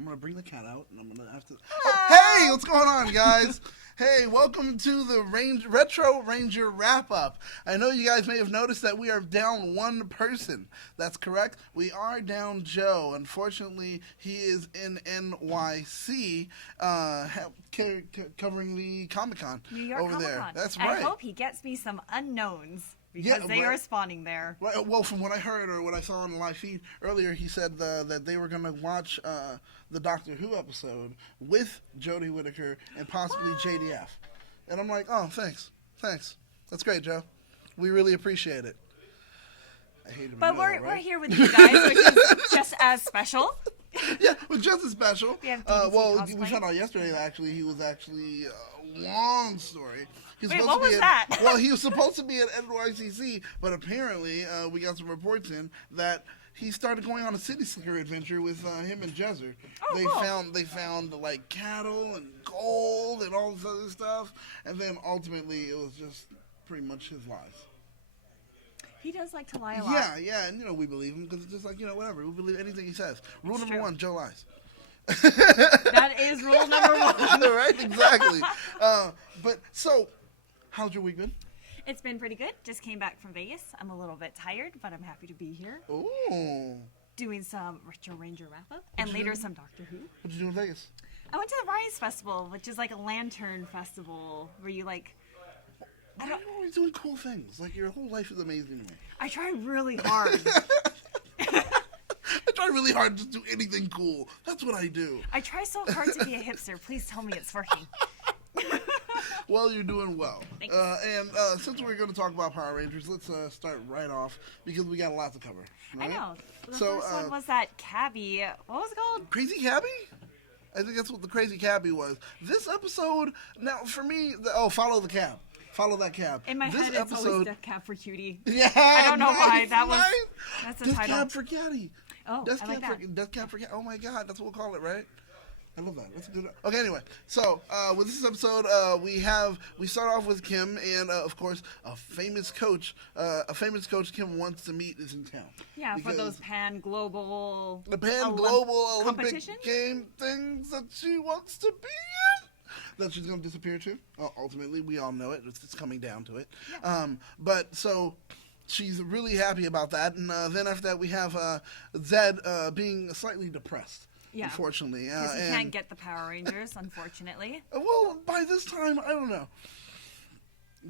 I'm gonna bring the cat out, and I'm gonna have to. Oh, hey, what's going on, guys? Hey, welcome to the Retro Ranger wrap-up. I know you guys may have noticed that we are down one person. That's correct. We are down Joe. Unfortunately, he is in NYC, covering the Comic-Con New York over Comic-Con. there. That's right. I hope he gets me some unknowns. Because they are spawning there. Right, well, from what I heard or what I saw on the live feed earlier, he said that they were going to watch the Doctor Who episode with Jodie Whittaker and possibly JDF. And I'm like, oh, thanks. That's great, Joe. We really appreciate it. I hate him. But we're here with you guys, which is just as special. Yeah, it was just as special. We found out yesterday that he was actually a long story. Wait, what was that? Well, he was supposed to be at NYCC, but apparently we got some reports in that he started going on a city slicker adventure with him and Jezzer. Oh, They found like cattle and gold and all this other stuff, and then ultimately it was just pretty much his lies. He does like to lie a lot. Yeah, and we believe him because it's just like, whatever. We believe anything he says. Rule number one, Joe lies. That is rule number one. Right, exactly. But so, how's your week been? It's been pretty good. Just came back from Vegas. I'm a little bit tired, but I'm happy to be here. Ooh. Doing some Retro Ranger wrap-up, and later some Doctor Who. What did you do in Vegas? I went to the Rise Festival, which is like a lantern festival where you like... Why are you always doing cool things? Like, your whole life is amazing to me. I try really hard. I try really hard to do anything cool. That's what I do. I try so hard to be a hipster. Please tell me it's working. Well, you're doing well. Thanks. And since we're going to talk about Power Rangers, let's start right off because we got a lot to cover. Right? I know. The first one was that cabbie. What was it called? Crazy Cabbie? I think that's what the Crazy Cabbie was. This episode, now for me, follow the cab. Follow that cab. In my head, it's always Death Cab for Cutie. Yeah, I don't know why. That's the Death title. Cab for Caddy. Oh, Death I like Cab that. Death Cab for Caddy. Oh my God, that's what we'll call it, right? I love that. That's a good. Okay, anyway, so with this episode, we start off with Kim, and of course, a famous coach Kim wants to meet is in town. Yeah, for those global Olympic game things that she wants to be in. That she's going to disappear to. Ultimately, we all know it. It's coming down to it. Yeah. But so she's really happy about that. And then after that, we have Zed being slightly depressed. Yeah. Unfortunately. Because he can't get the Power Rangers, unfortunately. Well, by this time, I don't know.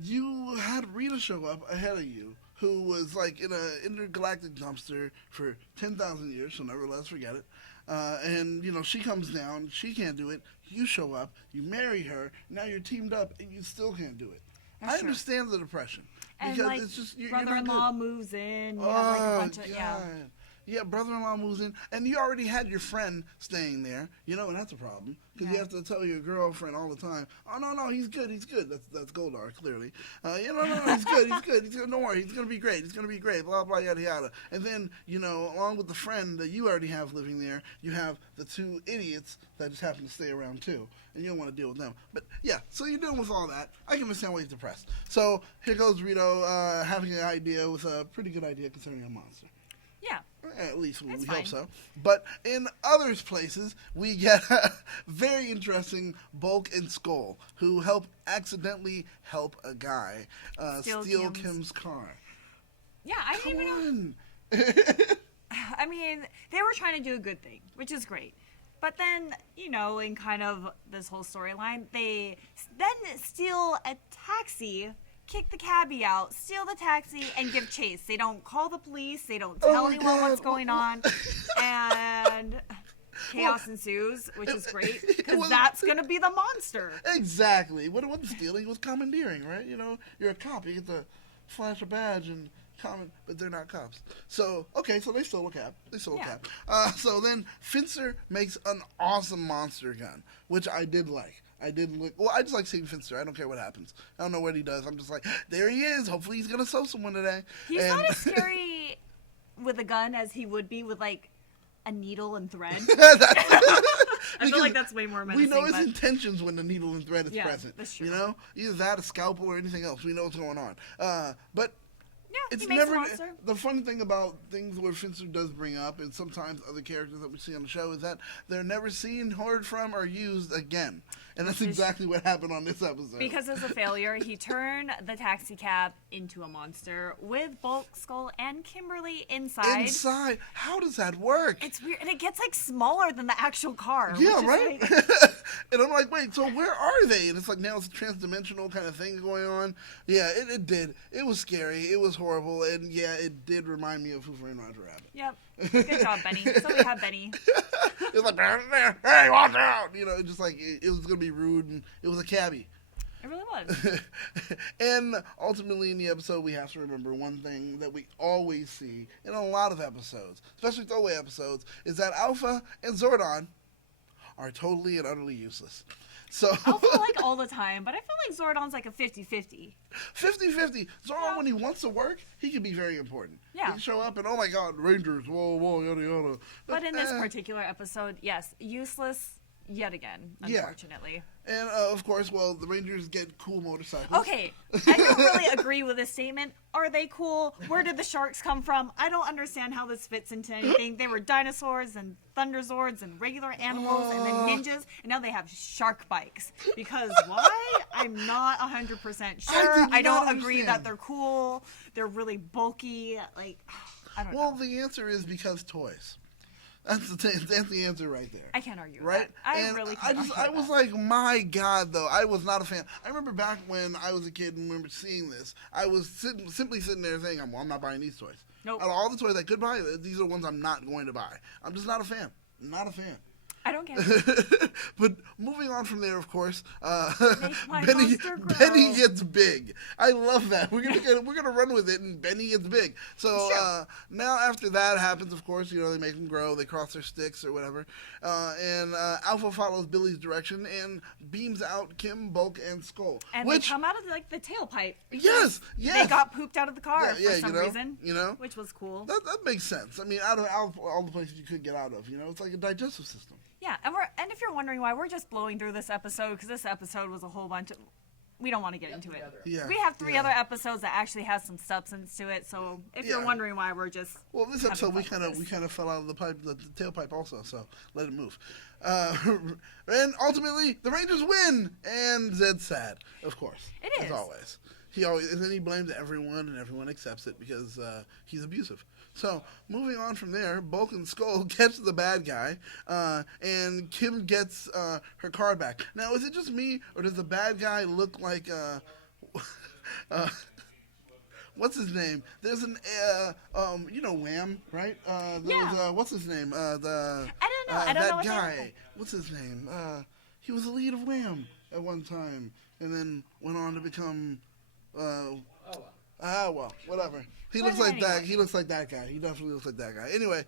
You had Rita show up ahead of you, who was like in an intergalactic dumpster for 10,000 years. She'll never let us forget it. And, she comes down. She can't do it. You show up. You marry her. Now you're teamed up, and you still can't do it. I understand the depression. And, because it's just, brother-in-law moves in. You have, like, a bunch of, Yeah, brother-in-law moves in, and you already had your friend staying there, and that's a problem, because you have to tell your girlfriend all the time, oh, no, he's good, that's Goldar, clearly, no, he's good, don't worry, he's going to be great, blah, blah, yada, yada, and then, along with the friend that you already have living there, you have the two idiots that just happen to stay around, too, and you don't want to deal with them, but, yeah, so you're dealing with all that, I can understand why he's depressed, so here goes Rito having an idea with a pretty good idea concerning a monster. Yeah. At least we hope so. But in other places, we get a very interesting Bulk and Skull, who accidentally help a guy steal Kim's car. Yeah, I didn't even know. I mean, they were trying to do a good thing, which is great. But then, in kind of this whole storyline, they then steal a taxi, kick the cabbie out, steal the taxi, and give chase. They don't call the police. They don't tell anyone what's going on. And chaos ensues, which is great, because that's going to be the monster. Exactly. What it wasn't stealing, it was commandeering, right? You're a cop. You get to flash a badge and but they're not cops. So, okay, so they stole a cab. So then Finster makes an awesome monster gun, which I did like. I just like seeing Finster. I don't care what happens. I don't know what he does. I'm just like, there he is. Hopefully he's going to sew someone today. He's not as scary with a gun as he would be with, like, a needle and thread. I feel like that's way more menacing. We know his intentions when the needle and thread is present. That's true. Either that, a scalpel, or anything else. We know what's going on. But Yeah, it's he makes never a monster. the funny thing about things where Finster does bring up, and sometimes other characters that we see on the show, is that they're never seen, heard from, or used again. And that's exactly what happened on this episode. Because as a failure, he turned the taxi cab into a monster with Bulk, Skull, and Kimberly inside. Inside? How does that work? It's weird, and it gets like smaller than the actual car. Yeah, which right? Is like... And I'm like, wait, so where are they? And it's like, now it's a transdimensional kind of thing going on. Yeah, it did. It was scary. It was horrible. And yeah, it did remind me of Who Framed Roger Rabbit. Yep. Good job, Benny. So we have Benny. It was like, hey, watch out! You know, just like, it was going to be rude, and it was a cabbie. It really was. And ultimately in the episode, we have to remember one thing that we always see in a lot of episodes, especially throwaway episodes, is that Alpha and Zordon are totally and utterly useless. So Alpha like all the time, but I feel like Zordon's like a 50-50. 50-50. Zordon, when he wants to work, he can be very important. Yeah. He can show up and, oh my God, Rangers, whoa, whoa, yada, yada. But in this particular episode, yes, useless yet again, unfortunately. And, of course, well, the Rangers get cool motorcycles. Okay, I don't really agree with this statement. Are they cool? Where did the sharks come from? I don't understand how this fits into anything. They were dinosaurs and thunderzords and regular animals and then ninjas, and now they have shark bikes. Because why? I'm not 100% sure. I don't agree that they're cool. They're really bulky. Like, I don't know. Well, the answer is because toys. That's the answer right there. I can't argue with right? that. And Really can't argue I with was that. like, my God, though. I was not a fan. I remember back when I was a kid and remember seeing this, I was simply sitting there saying, well, I'm not buying these toys. Nope. Out of all the toys I could buy, these are the ones I'm not going to buy. I'm just not a fan. Not a fan. I don't care. But moving on from there, of course, Make my Benny monster grow. Benny gets big. I love that. We're gonna run with it, and Benny gets big. So now after that happens, of course, you know, they make him grow. They cross their sticks or whatever, and Alpha follows Billy's direction and beams out Kim, Bulk, and Skull. And they come out of like the tailpipe. Yes. They got pooped out of the car for some reason. You know, which was cool. That makes sense. I mean, out of all the places you could get out of, you know, it's like a digestive system. Yeah, and if you're wondering why we're just blowing through this episode, because this episode was a whole bunch of, we don't want to get into it. Yeah, we have three other episodes that actually has some substance to it. So if you're wondering why we're just this episode we kind of fell out of the tailpipe also. So let it move. And ultimately the Rangers win, and Zed's sad, of course. It is, as always. And then he blames everyone, and everyone accepts it because he's abusive. So, moving on from there, Bulk and Skull catch the bad guy, and Kim gets her car back. Now, is it just me, or does the bad guy look like, what's his name? There's an, you know Wham, right? What's his name? I don't know. I don't know that what guy. What's his name? He was the lead of Wham at one time, and then went on to become, well, whatever. He looks like that. He looks like that guy. He definitely looks like that guy. Anyway,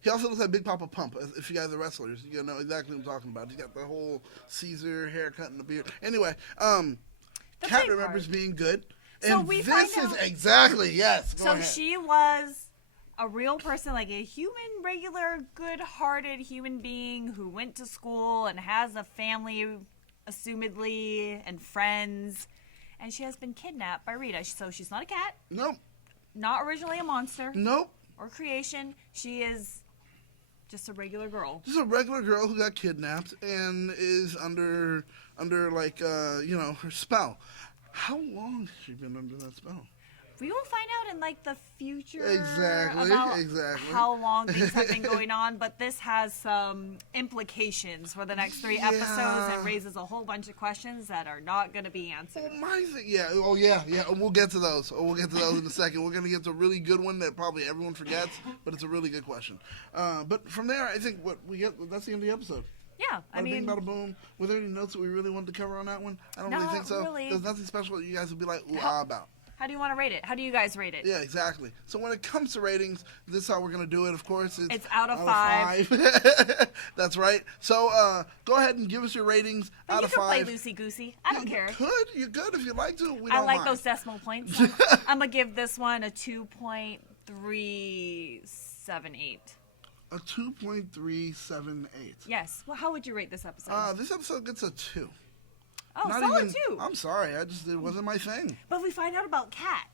he also looks like Big Papa Pump. If you guys are wrestlers, you know exactly what I'm talking about. He's got the whole Caesar haircut and the beard. Anyway, Kat remembers being good. So and we this find is out, exactly, yes. Go ahead. She was a real person, like a human, regular, good-hearted human being who went to school and has a family, assumedly, and friends. And she has been kidnapped by Rita. So she's not a cat. Nope. Not originally a monster. Nope. Or creation. She is just a regular girl. Just a regular girl who got kidnapped and is under like, her spell. How long has she been under that spell? We will find out in like the future exactly how long things have been going on, but this has some implications for the next 3 episodes and raises a whole bunch of questions that are not going to be answered. We'll get to those. We'll get to those in a second. We're going to get to a really good one that probably everyone forgets, but it's a really good question. But from there, I think that's the end of the episode. Yeah, I mean, bing, bada boom. Were there any notes that we really wanted to cover on that one? I don't really think so. Really. There's nothing special that you guys would be like, ooh, about. How do you want to rate it? How do you guys rate it? Yeah, exactly. So when it comes to ratings, this is how we're going to do it. Of course, it's out of 5. That's right. So go ahead and give us your ratings out of 5. You can play loosey-goosey. I don't care. You could if you'd like to. We I don't like mind. those decimal points. I'm going to give this one a 2.378. A 2.378. Yes. Well, how would you rate this episode? This episode gets a 2. Oh, solid 2. I'm sorry. It wasn't my thing. But we find out about Kat.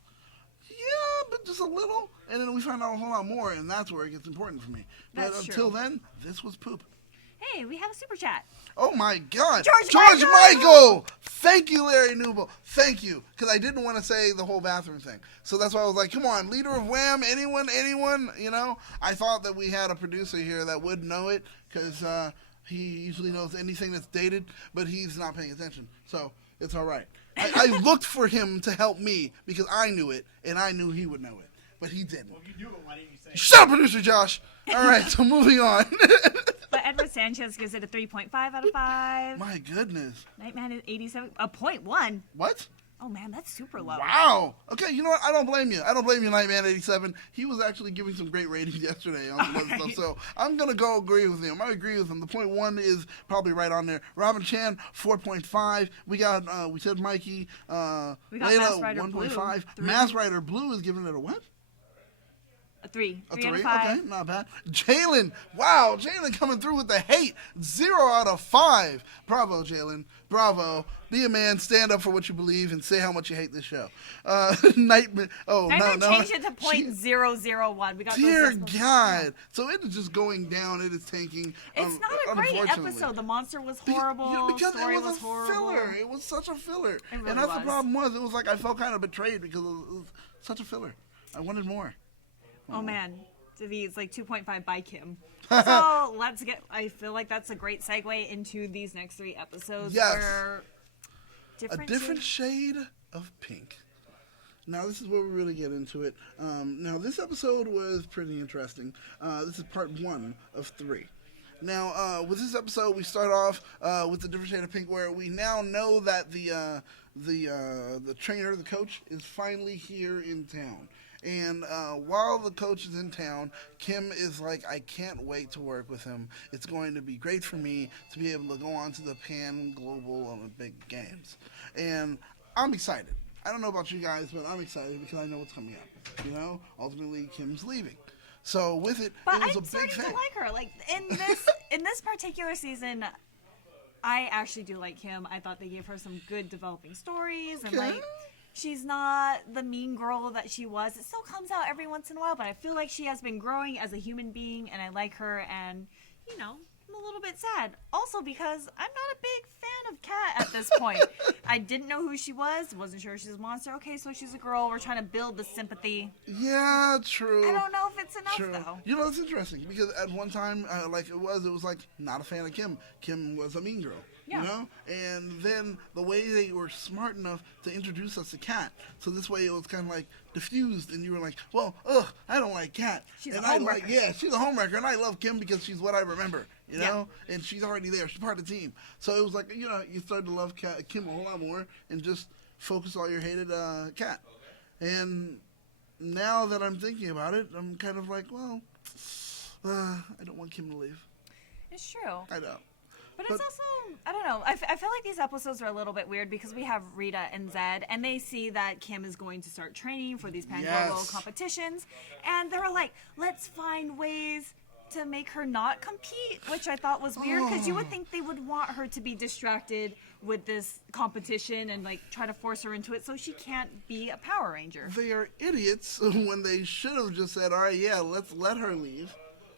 bit, just a little, and then we find out a whole lot more, and that's where it gets important for me. But That's until true. then, this was poop. Hey, we have a super chat. Oh my God, George Michael! Thank you, Larry Newble. Thank you, because I didn't want to say the whole bathroom thing. So that's why I was like, come on, leader of Wham, anyone, you know? I thought that we had a producer here that would know it, because he usually knows anything that's dated, but he's not paying attention. So it's all right. I looked for him to help me because I knew it, and I knew he would know it, but he didn't. Well, if you knew it, why didn't you say it? Shut up, producer Josh. All right, so moving on. But Edward Sanchez gives it a 3.5 out of 5. My goodness. Nightman is 87, a 0.1. What? Oh man, that's super low. Wow. Okay, you know what? I don't blame you. I don't blame you, Nightman 87. He was actually giving some great ratings yesterday on some other stuff, so I'm going to go agree with him. I agree with him. The 0.1 is probably right on there. Robin Chan, 4.5. We got, we said Mikey. We got Layla, Mass Rider 1.5. Blue. Mass Rider Blue is giving it a what? A 3. A 3 out of 3? 5. Okay, not bad. Jalen, wow, Jalen coming through with the hate. 0 out of 5. Bravo, Jalen. Bravo. Be a man, stand up for what you believe, and say how much you hate this show. Nightmare. Oh, Nightman no. changed it to .001. We got Dear those decimals. God. So it is just going down. It is tanking. It's not a great unfortunately. episode. The monster was horrible. Because Story it was a horrible. filler. It was such a filler. really and that's the was. problem was. It was like I felt kind of betrayed because it was such a filler. I wanted more. Oh man, it's like 2.5 by Kim. So let's get. I feel like that's a great segue into these next 3 episodes. Yes. Where A different shade of pink. Now, this is where we really get into it. Now, this episode was pretty interesting. This is part 1 of 3. Now, with this episode, we start off with the different shade of pink, where we now know that the trainer, the coach, is finally here in town. And while the coach is in town, Kim is like, I can't wait to work with him. It's going to be great for me to be able to go on to the Pan Global Olympic Games. And I'm excited. I don't know about you guys, but I'm excited because I know what's coming up. You know, ultimately, Kim's leaving. So with it, But it was I'm a big starting thing. to like her. Like in this particular season, I actually do like Kim. I thought they gave her some good developing stories, and like she's not the mean girl that she was. It still comes out every once in a while, but I feel like she has been growing as a human being, and I like her. And you know, I'm a little bit sad also because I'm not a big fan of Kat at this point. I didn't know who she was. Wasn't sure she's a monster. Okay, so she's a girl. We're trying to build the sympathy. Yeah, true. I don't know if it's enough True. though. You know, it's interesting because at one time, like it was like not a fan of Kim. Kim was a mean girl. Yeah. You know? And then the way they were smart enough to introduce us to Kat, so this way it was kind of like diffused, and you were like, well, I don't like Kat. She's and a I homewrecker. like, yeah, she's a homewrecker, and I love Kim because she's what I remember, you Yeah. know? And she's already there. She's part of the team. So it was like, you know, you started to love Kim a whole lot more and just focus all your hated Kat. And now that I'm thinking about it, I'm kind of like, well, I don't want Kim to leave. It's true. I know. But it's also, I don't know, I feel like these episodes are a little bit weird because we have Rita and Zed, and they see that Kim is going to start training for these Pan Global Yes. competitions, and they're like, let's find ways to make her not compete, which I thought was weird, because you would think they would want her to be distracted with this competition and, like, try to force her into it so she can't be a Power Ranger. They are idiots when they should have just said, all right, yeah, let's let her leave.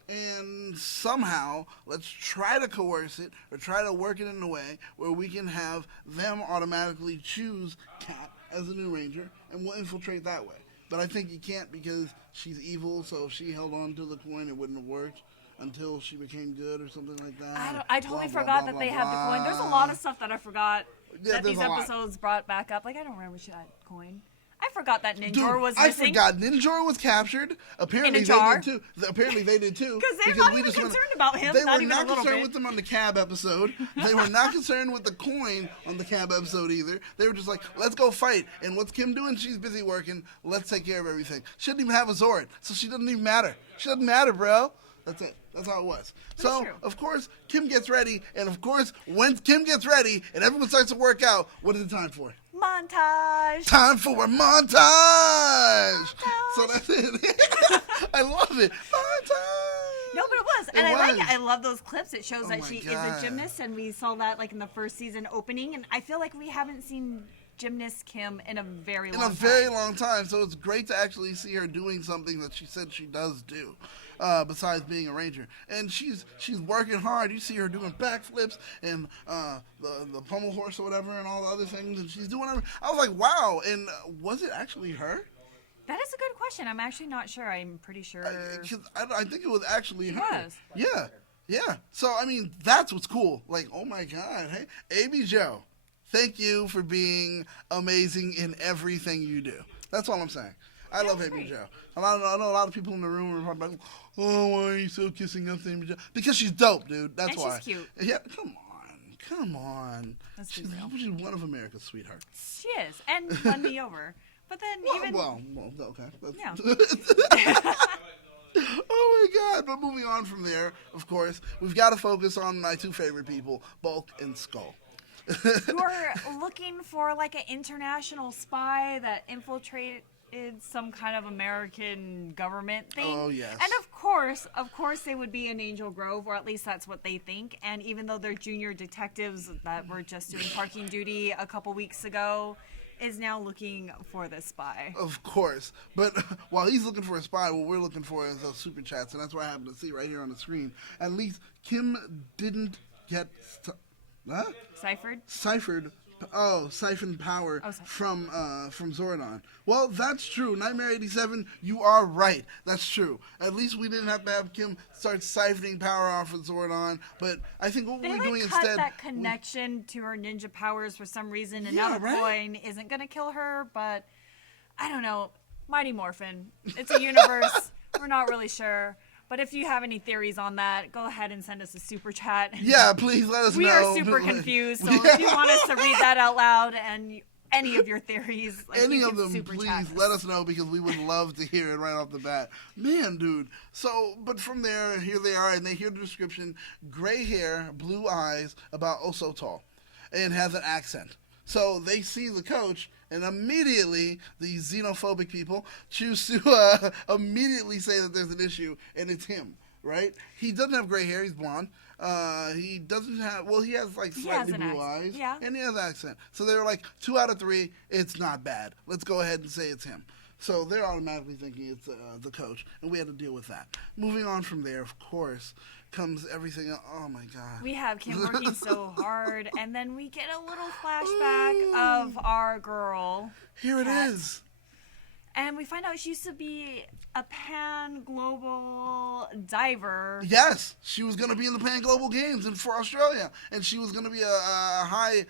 And somehow, let's try to coerce it or try to work it in a way where we can have them automatically choose Kat as a new ranger, and we'll infiltrate that way. But I think you can't because she's evil, so if she held on to the coin, it wouldn't have worked until she became good or something like that. I totally Blah, blah, forgot blah, that they blah, have the coin. There's a lot of stuff that I forgot Yeah, that there's these a lot. episodes brought back up. Like, I don't remember that coin. I forgot that Ninjor Dude, was I missing. forgot Ninjor was captured. Apparently In a jar. they did too. Apparently they did too. 'Cause they're because not we even just went- concerned about him, They not were even not a little concerned bit. with them on the cab episode. They were not concerned with the coin on the cab episode either. They were just like, let's go fight. And what's Kim doing? She's busy working. Let's take care of everything. She didn't even have a Zord, so she doesn't even matter. She doesn't matter, bro. That's it. That's how it was. So, true. of course, Kim gets ready. And, of course, when Kim gets ready and everyone starts to work out, what is it time for? Montage. Time for a montage. So that's it. I love it. Montage. No, but it was. And It I like was. it. I love those clips. It shows Oh that my she is God. a gymnast, and we saw that like in the first season opening. And I feel like we haven't seen gymnast Kim in a very long in a time. very long time. So it's great to actually see her doing something that she said she does do, besides being a ranger. And she's working hard. You see her doing backflips and the pommel horse or whatever and all the other things, and she's doing everything. I was like, wow. And was it actually her? That is a good question. I'm actually not sure. I'm pretty sure. I think it was actually her. was. Yeah. Yeah. So, I mean, that's what's cool. Like, oh my God. Hey, Amy Jo, thank you for being amazing in everything you do. That's all I'm saying. I love Amy Jo. I know a lot of people in the room are probably like, oh, why are you so kissing up to Amy Jo? Because she's dope, dude. That's why. And she's cute. Yeah, come on. She's one of America's sweethearts. She is. And won me over. But then Well, okay. Yeah. Oh my God! But moving on from there, of course, we've got to focus on my two favorite people, Bulk and Skull. You are looking for like an international spy that infiltrated some kind of American government thing. Oh, yes. And of course, they would be in Angel Grove, or at least that's what they think. And even though they're junior detectives that were just doing parking duty a couple weeks ago, is now looking for the spy. Of course. But while he's looking for a spy, what we're looking for is those super chats, and that's what I happen to see right here on the screen. At least Kim didn't get siphoned power from Zordon. Well, that's true. Nightmare 87, you are right. That's true. At least we didn't have to have Kim start siphoning power off of Zordon. But I think what we're doing cut instead, that connection to her ninja powers for some reason, and now the coin isn't going to kill her. But I don't know. Mighty Morphin. It's a universe. We're not really sure. But if you have any theories on that, go ahead and send us a super chat. Yeah, please let us know. We are super confused, so if you want us to read that out loud and any of your theories, any of them, please let us know, because we would love to hear it right off the bat. Man, dude. So, but from there, here they are, and they hear the description: gray hair, blue eyes, about oh so tall, and has an accent. So they see the coach, and immediately these xenophobic people choose to immediately say that there's an issue, and it's him, right? He doesn't have gray hair. He's blonde. He doesn't have, well, he has like slightly blue eyes. Yeah. And he has an accent. So they were like, 2 out of 3, it's not bad. Let's go ahead and say it's him. So they're automatically thinking it's the coach, and we had to deal with that. Moving on from there, of course, comes everything. Oh my God. We have Kim working so hard, and then we get a little flashback of our girl. Here it is. And we find out she used to be a pan-global diver. Yes, she was going to be in the Pan-Global Games for Australia, and she was going to be a high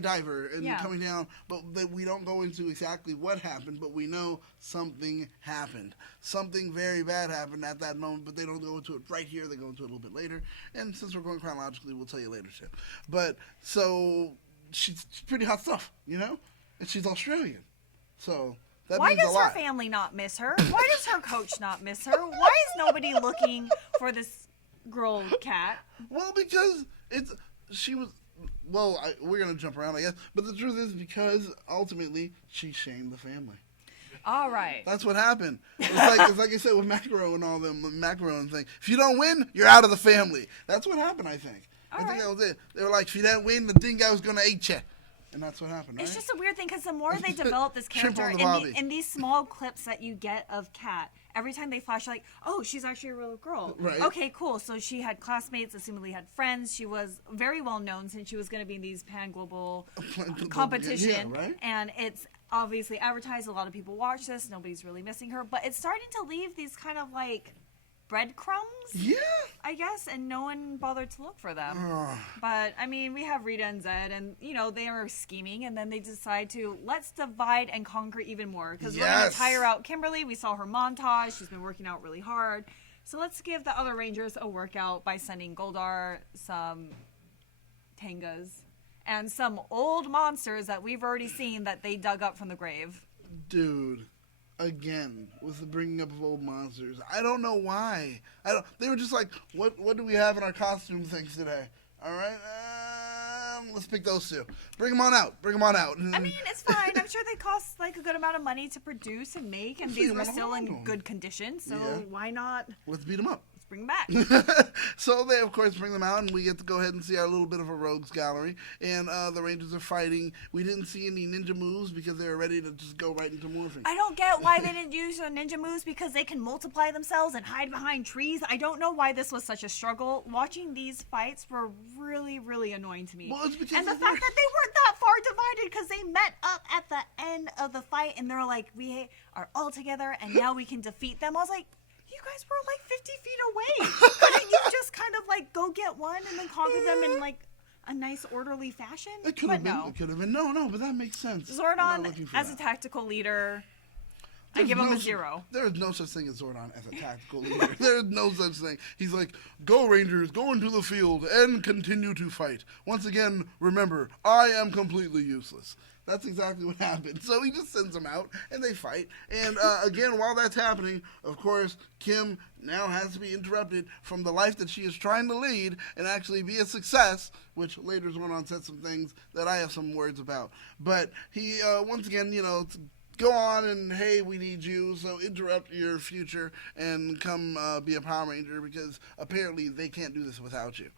diver and coming down. But we don't go into exactly what happened, but we know something happened. Something very bad happened at that moment, but they don't go into it right here. They go into it a little bit later. And since we're going chronologically, we'll tell you later, too. But so she's pretty hot stuff, you know? And she's Australian. So why does her family not miss her? Why does her coach not miss her? Why is nobody looking for this girl cat? Well, because we're going to jump around, I guess. But the truth is because ultimately she shamed the family. All right. That's what happened. It's like I said with Macro and all them, Macro and thing. If you don't win, you're out of the family. That's what happened, I think. I think that was it. They were like, if you didn't win, the dingo was going to eat you. And that's what happened, right? It's just a weird thing, because the more they develop this character, in these small clips that you get of Kat, every time they flash, you're like, oh, she's actually a real girl. Right. Okay, cool. So she had classmates, assumably had friends. She was very well known since she was going to be in these pan-global competition. Yeah, right? And it's obviously advertised. A lot of people watch this. Nobody's really missing her. But it's starting to leave these kind of like breadcrumbs, I guess, and no one bothered to look for them. But I mean, we have Rita and Zed, and they are scheming, and then they decide to let's divide and conquer even more, because we're going to tire out Kimberly. We saw her montage; she's been working out really hard. So let's give the other Rangers a workout by sending Goldar some tangas and some old monsters that we've already seen that they dug up from the grave. Dude. Again, with the bringing up of old monsters. I don't know why. They were just like, what do we have in our costume things today? All right, let's pick those 2. Bring them on out. I mean, it's fine. I'm sure they cost like a good amount of money to produce and make, and these were still in good condition. So why not? Let's beat them up. bring them back. So they, of course, bring them out, and we get to go ahead and see our little bit of a rogues gallery. And the Rangers are fighting. We didn't see any ninja moves because they were ready to just go right into Morphin. I don't get why they didn't use the ninja moves, because they can multiply themselves and hide behind trees. I don't know why this was such a struggle. Watching these fights were really, really annoying to me. Well, it's because and the fact that they weren't that far divided, because they met up at the end of the fight, and they're like, we are all together, and now we can defeat them. I was like, you guys were like 50 feet away. Couldn't you just kind of like go get one and then conquer them in like a nice orderly fashion? It could have been. It could have been. No, but that makes sense. Zordon, as a tactical leader, I give him a 0. There is no such thing as Zordon as a tactical leader. There is no such thing. He's like, go Rangers, go into the field and continue to fight. Once again, remember, I am completely useless. That's exactly what happened. So he just sends them out, and they fight. And again, while that's happening, of course, Kim now has to be interrupted from the life that she is trying to lead and actually be a success, which later on said some things that I have some words about. But he, once again, go on and, hey, we need you, so interrupt your future and come be a Power Ranger, because apparently they can't do this without you.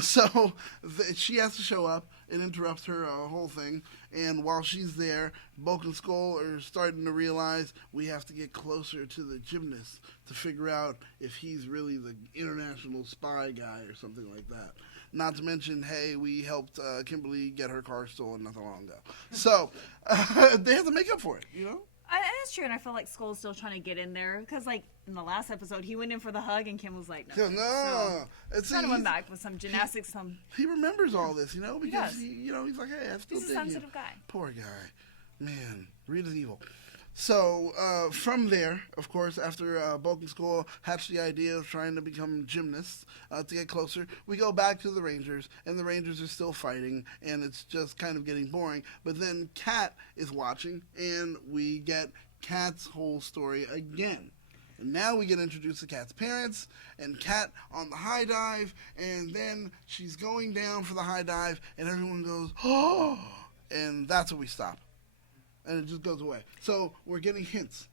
So she has to show up and interrupts her whole thing. And while she's there, Bulk and Skull are starting to realize we have to get closer to the gymnast to figure out if he's really the international spy guy or something like that. Not to mention, hey, we helped Kimberly get her car stolen not that long ago. So they have to make up for it, That's true, and I feel like Skull's still trying to get in there, because, like, in the last episode, he went in for the hug, and Kim was like, no. So kind of went back with some gymnastics, He remembers all this, because, he he's like, hey, I still He's a sensitive guy. Poor guy. Man, Rita's evil. So, from there, of course, after Bulk and Skull hatched the idea of trying to become gymnasts to get closer, we go back to the Rangers, and the Rangers are still fighting, and it's just kind of getting boring. But then Kat is watching, and we get Kat's whole story again. And now we get introduced to Kat's parents, and Kat on the high dive, and then she's going down for the high dive, and everyone goes, oh! And that's where we stop. And it just goes away. So we're getting hints,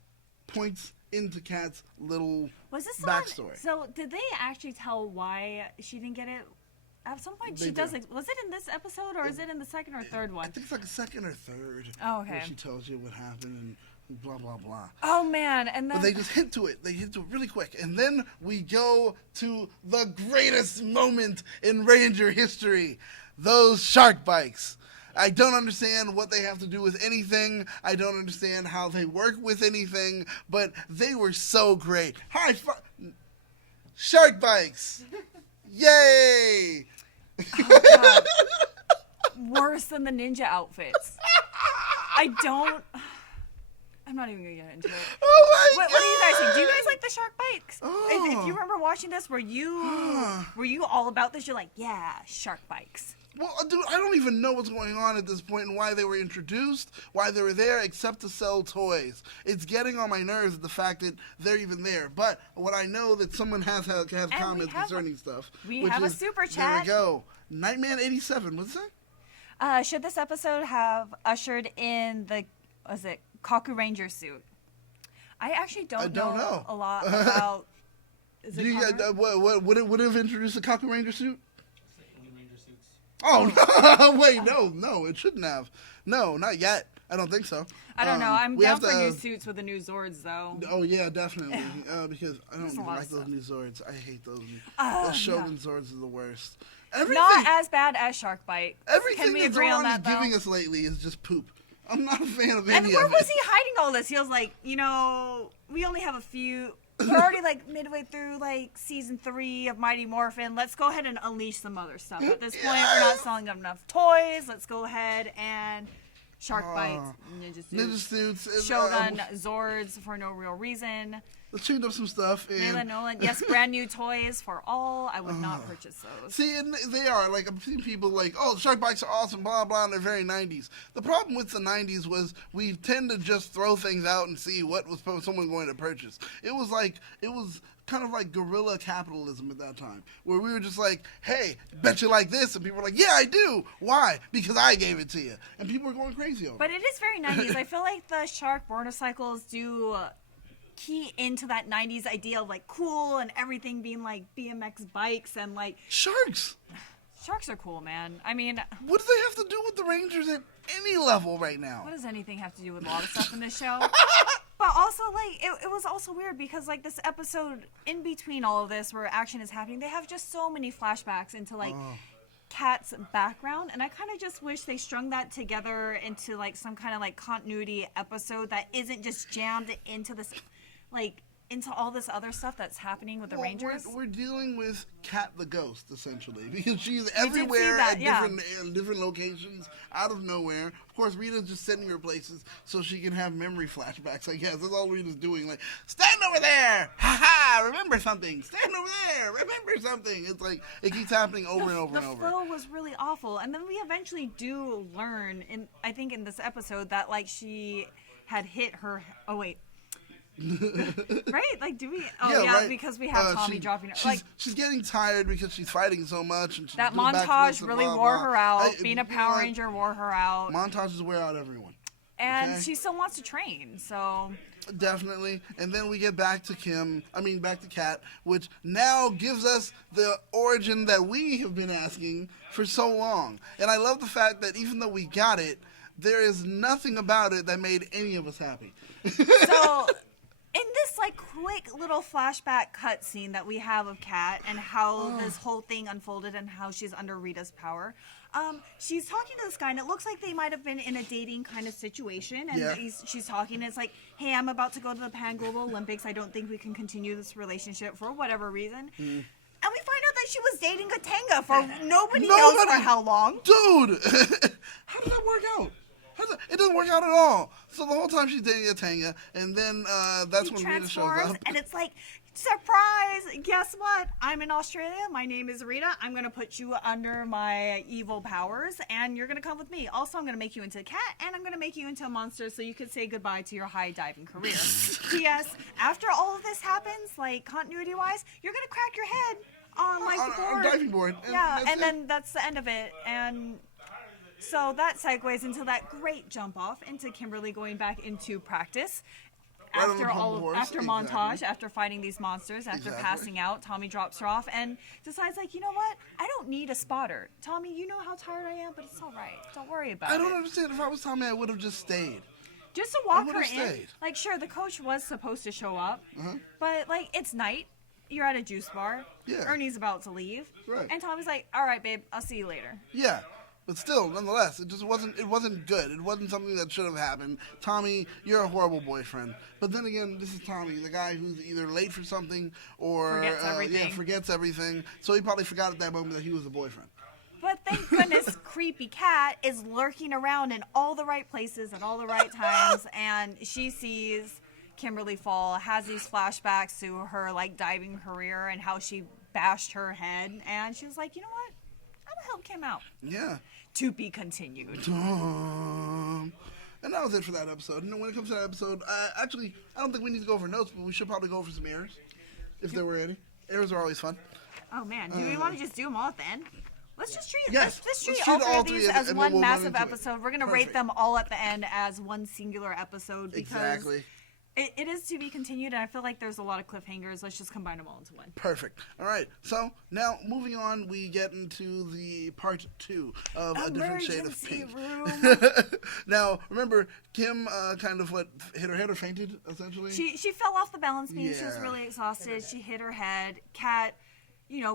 points into Kat's little backstory. So did they actually tell why she didn't get it? At some point, she does. Was it in this episode, or is it in the second or third one? I think it's like a second or third. Oh, okay. Where she tells you what happened and blah, blah, blah. Oh, man. And then... But they just hint to it. They hint to it really quick. And then we go to the greatest moment in Ranger history. Those shark bikes. I don't understand what they have to do with anything. I don't understand how they work with anything, but they were so great. Shark bikes. Yay! Oh, God. Worse than the ninja outfits. I'm not even going to get into it. Oh, my God. What do you guys think? Do you guys like the shark bikes? Oh. If you remember watching this, were you all about this? You're like, yeah, shark bikes. Well, dude, I don't even know what's going on at this point and why they were introduced, why they were there, except to sell toys. It's getting on my nerves, the fact that they're even there. But what I know that someone has comments concerning stuff. We have a super chat. There we go. Nightman87, what's that? Should this episode have ushered in the, Kaku Ranger suit? I actually don't know a lot about... Is it would it have introduced the Kaku Ranger suit? Oh, no. Wait, no, it shouldn't have. No, not yet. I don't think so. I don't know. I'm down for new suits with the new Zords, though. Oh, yeah, definitely. Because I don't even like those new Zords. I hate those. Those Shogun Zords are the worst. Not as bad as Shark Bite. Everything Can we that agree on Zordon that, is though? giving us lately is just poop. I'm not a fan of any and of it. where was he hiding all this? He was like, we only have a few... We're already midway through season 3 of Mighty Morphin. Let's go ahead and unleash some other stuff. At this point, we're not selling enough toys. Let's go ahead and Shark Bites, Ninja Suits, Shogun Zords for no real reason. Let's change up some stuff. Layla Nolan, yes, brand new toys for all. I would not purchase those. See, and they are. I've seen people shark bikes are awesome, blah, blah, and they're very 90s. The problem with the 90s was we tend to just throw things out and see what was someone going to purchase. It was kind of like guerrilla capitalism at that time, where we were just like, hey, bet you like this, and people were like, yeah, I do. Why? Because I gave it to you. And people were going crazy over it. But it is very 90s. I feel like the shark motorcycles do key into that 90s idea of like cool and everything being like BMX bikes and like Sharks. Sharks are cool, man. I mean, what do they have to do with the Rangers at any level right now? What does anything have to do with a lot of stuff in this show? But also, like, it was also weird because, like, this episode, in between all of this, where action is happening, they have just so many flashbacks into, like, Kat's background. And I kind of just wish they strung that together into, like, some kind of, like, continuity episode that isn't just jammed into this, like, into all this other stuff that's happening with the Rangers. We're dealing with Kat the Ghost, essentially, because she's everywhere at different locations, out of nowhere. Of course, Rita's just sending her places so she can have memory flashbacks, I guess. That's all Rita's doing. Like, stand over there! Ha-ha! Remember something! Stand over there! Remember something! It's like, it keeps happening over and over and over. The flow was really awful. And then we eventually do learn, I think in this episode, that, like, she had hit her... Oh, wait. Right? Like, do we? Oh, yeah, right. Because we have Tommy dropping her. She's getting tired because she's fighting so much. And that montage really wore her out. Being a Power Ranger wore her out. Montages wear out everyone. And she still wants to train, so... Definitely. And then we get back to Kat, which now gives us the origin that we have been asking for so long. And I love the fact that even though we got it, there is nothing about it that made any of us happy. So... in this, like, quick little flashback cutscene that we have of Kat and how this whole thing unfolded and how she's under Rita's power, she's talking to this guy, and it looks like they might have been in a dating kind of situation, and she's talking, and it's like, hey, I'm about to go to the Pan Global Olympics. I don't think we can continue this relationship for whatever reason. And we find out that she was dating a Tanga for nobody knows for how long. Dude! How did that work out? It doesn't work out at all. So the whole time she's dating a Tanga, and then that's when Rita shows up. And it's like, surprise! Guess what? I'm in Australia. My name is Rita. I'm going to put you under my evil powers, and you're going to come with me. Also, I'm going to make you into a cat, and I'm going to make you into a monster so you can say goodbye to your high diving career. P.S. After all of this happens, like, continuity-wise, you're going to crack your head on, like, the board. On diving board. And then that's the end of it. And... so that segues into that great jump off into Kimberly going back into practice. After montage, after fighting these monsters, after passing out, Tommy drops her off and decides, like, you know what? I don't need a spotter. Tommy, you know how tired I am, but it's all right. Don't worry about it. I don't understand. If I was Tommy, I would have just stayed. Just to walk her in. Like, sure, the coach was supposed to show up, but, like, it's night. You're at a juice bar. Yeah. Ernie's about to leave. Right. And Tommy's like, all right, babe, I'll see you later. Yeah. But still, nonetheless, it wasn't good. It wasn't something that should have happened. Tommy, you're a horrible boyfriend. But then again, this is Tommy, the guy who's either late for something or forgets everything. So he probably forgot at that moment that he was a boyfriend. But thank goodness creepy Kat is lurking around in all the right places at all the right times, and she sees Kimberly fall, has these flashbacks to her, like, diving career and how she bashed her head, and she was like, you know what? I'm gonna help Kim out. Yeah. To be continued. And that was it for that episode. And when it comes to that episode, actually, I don't think we need to go over notes, but we should probably go over some errors, if there were any. Errors are always fun. Oh, man. Do we want to just do them all at the end? Let's just treat let's treat all three of these as one massive episode. We're going to rate them all at the end as one singular episode. Because exactly. It is to be continued, and I feel like there's a lot of cliffhangers. Let's just combine them all into one. Perfect. All right. So now, moving on, we get into the part 2 of A Different Shade of Pink. Now, remember, Kim kind of hit her head or fainted, essentially? She fell off the balance beam. Yeah. She was really exhausted. She hit her head. Kat,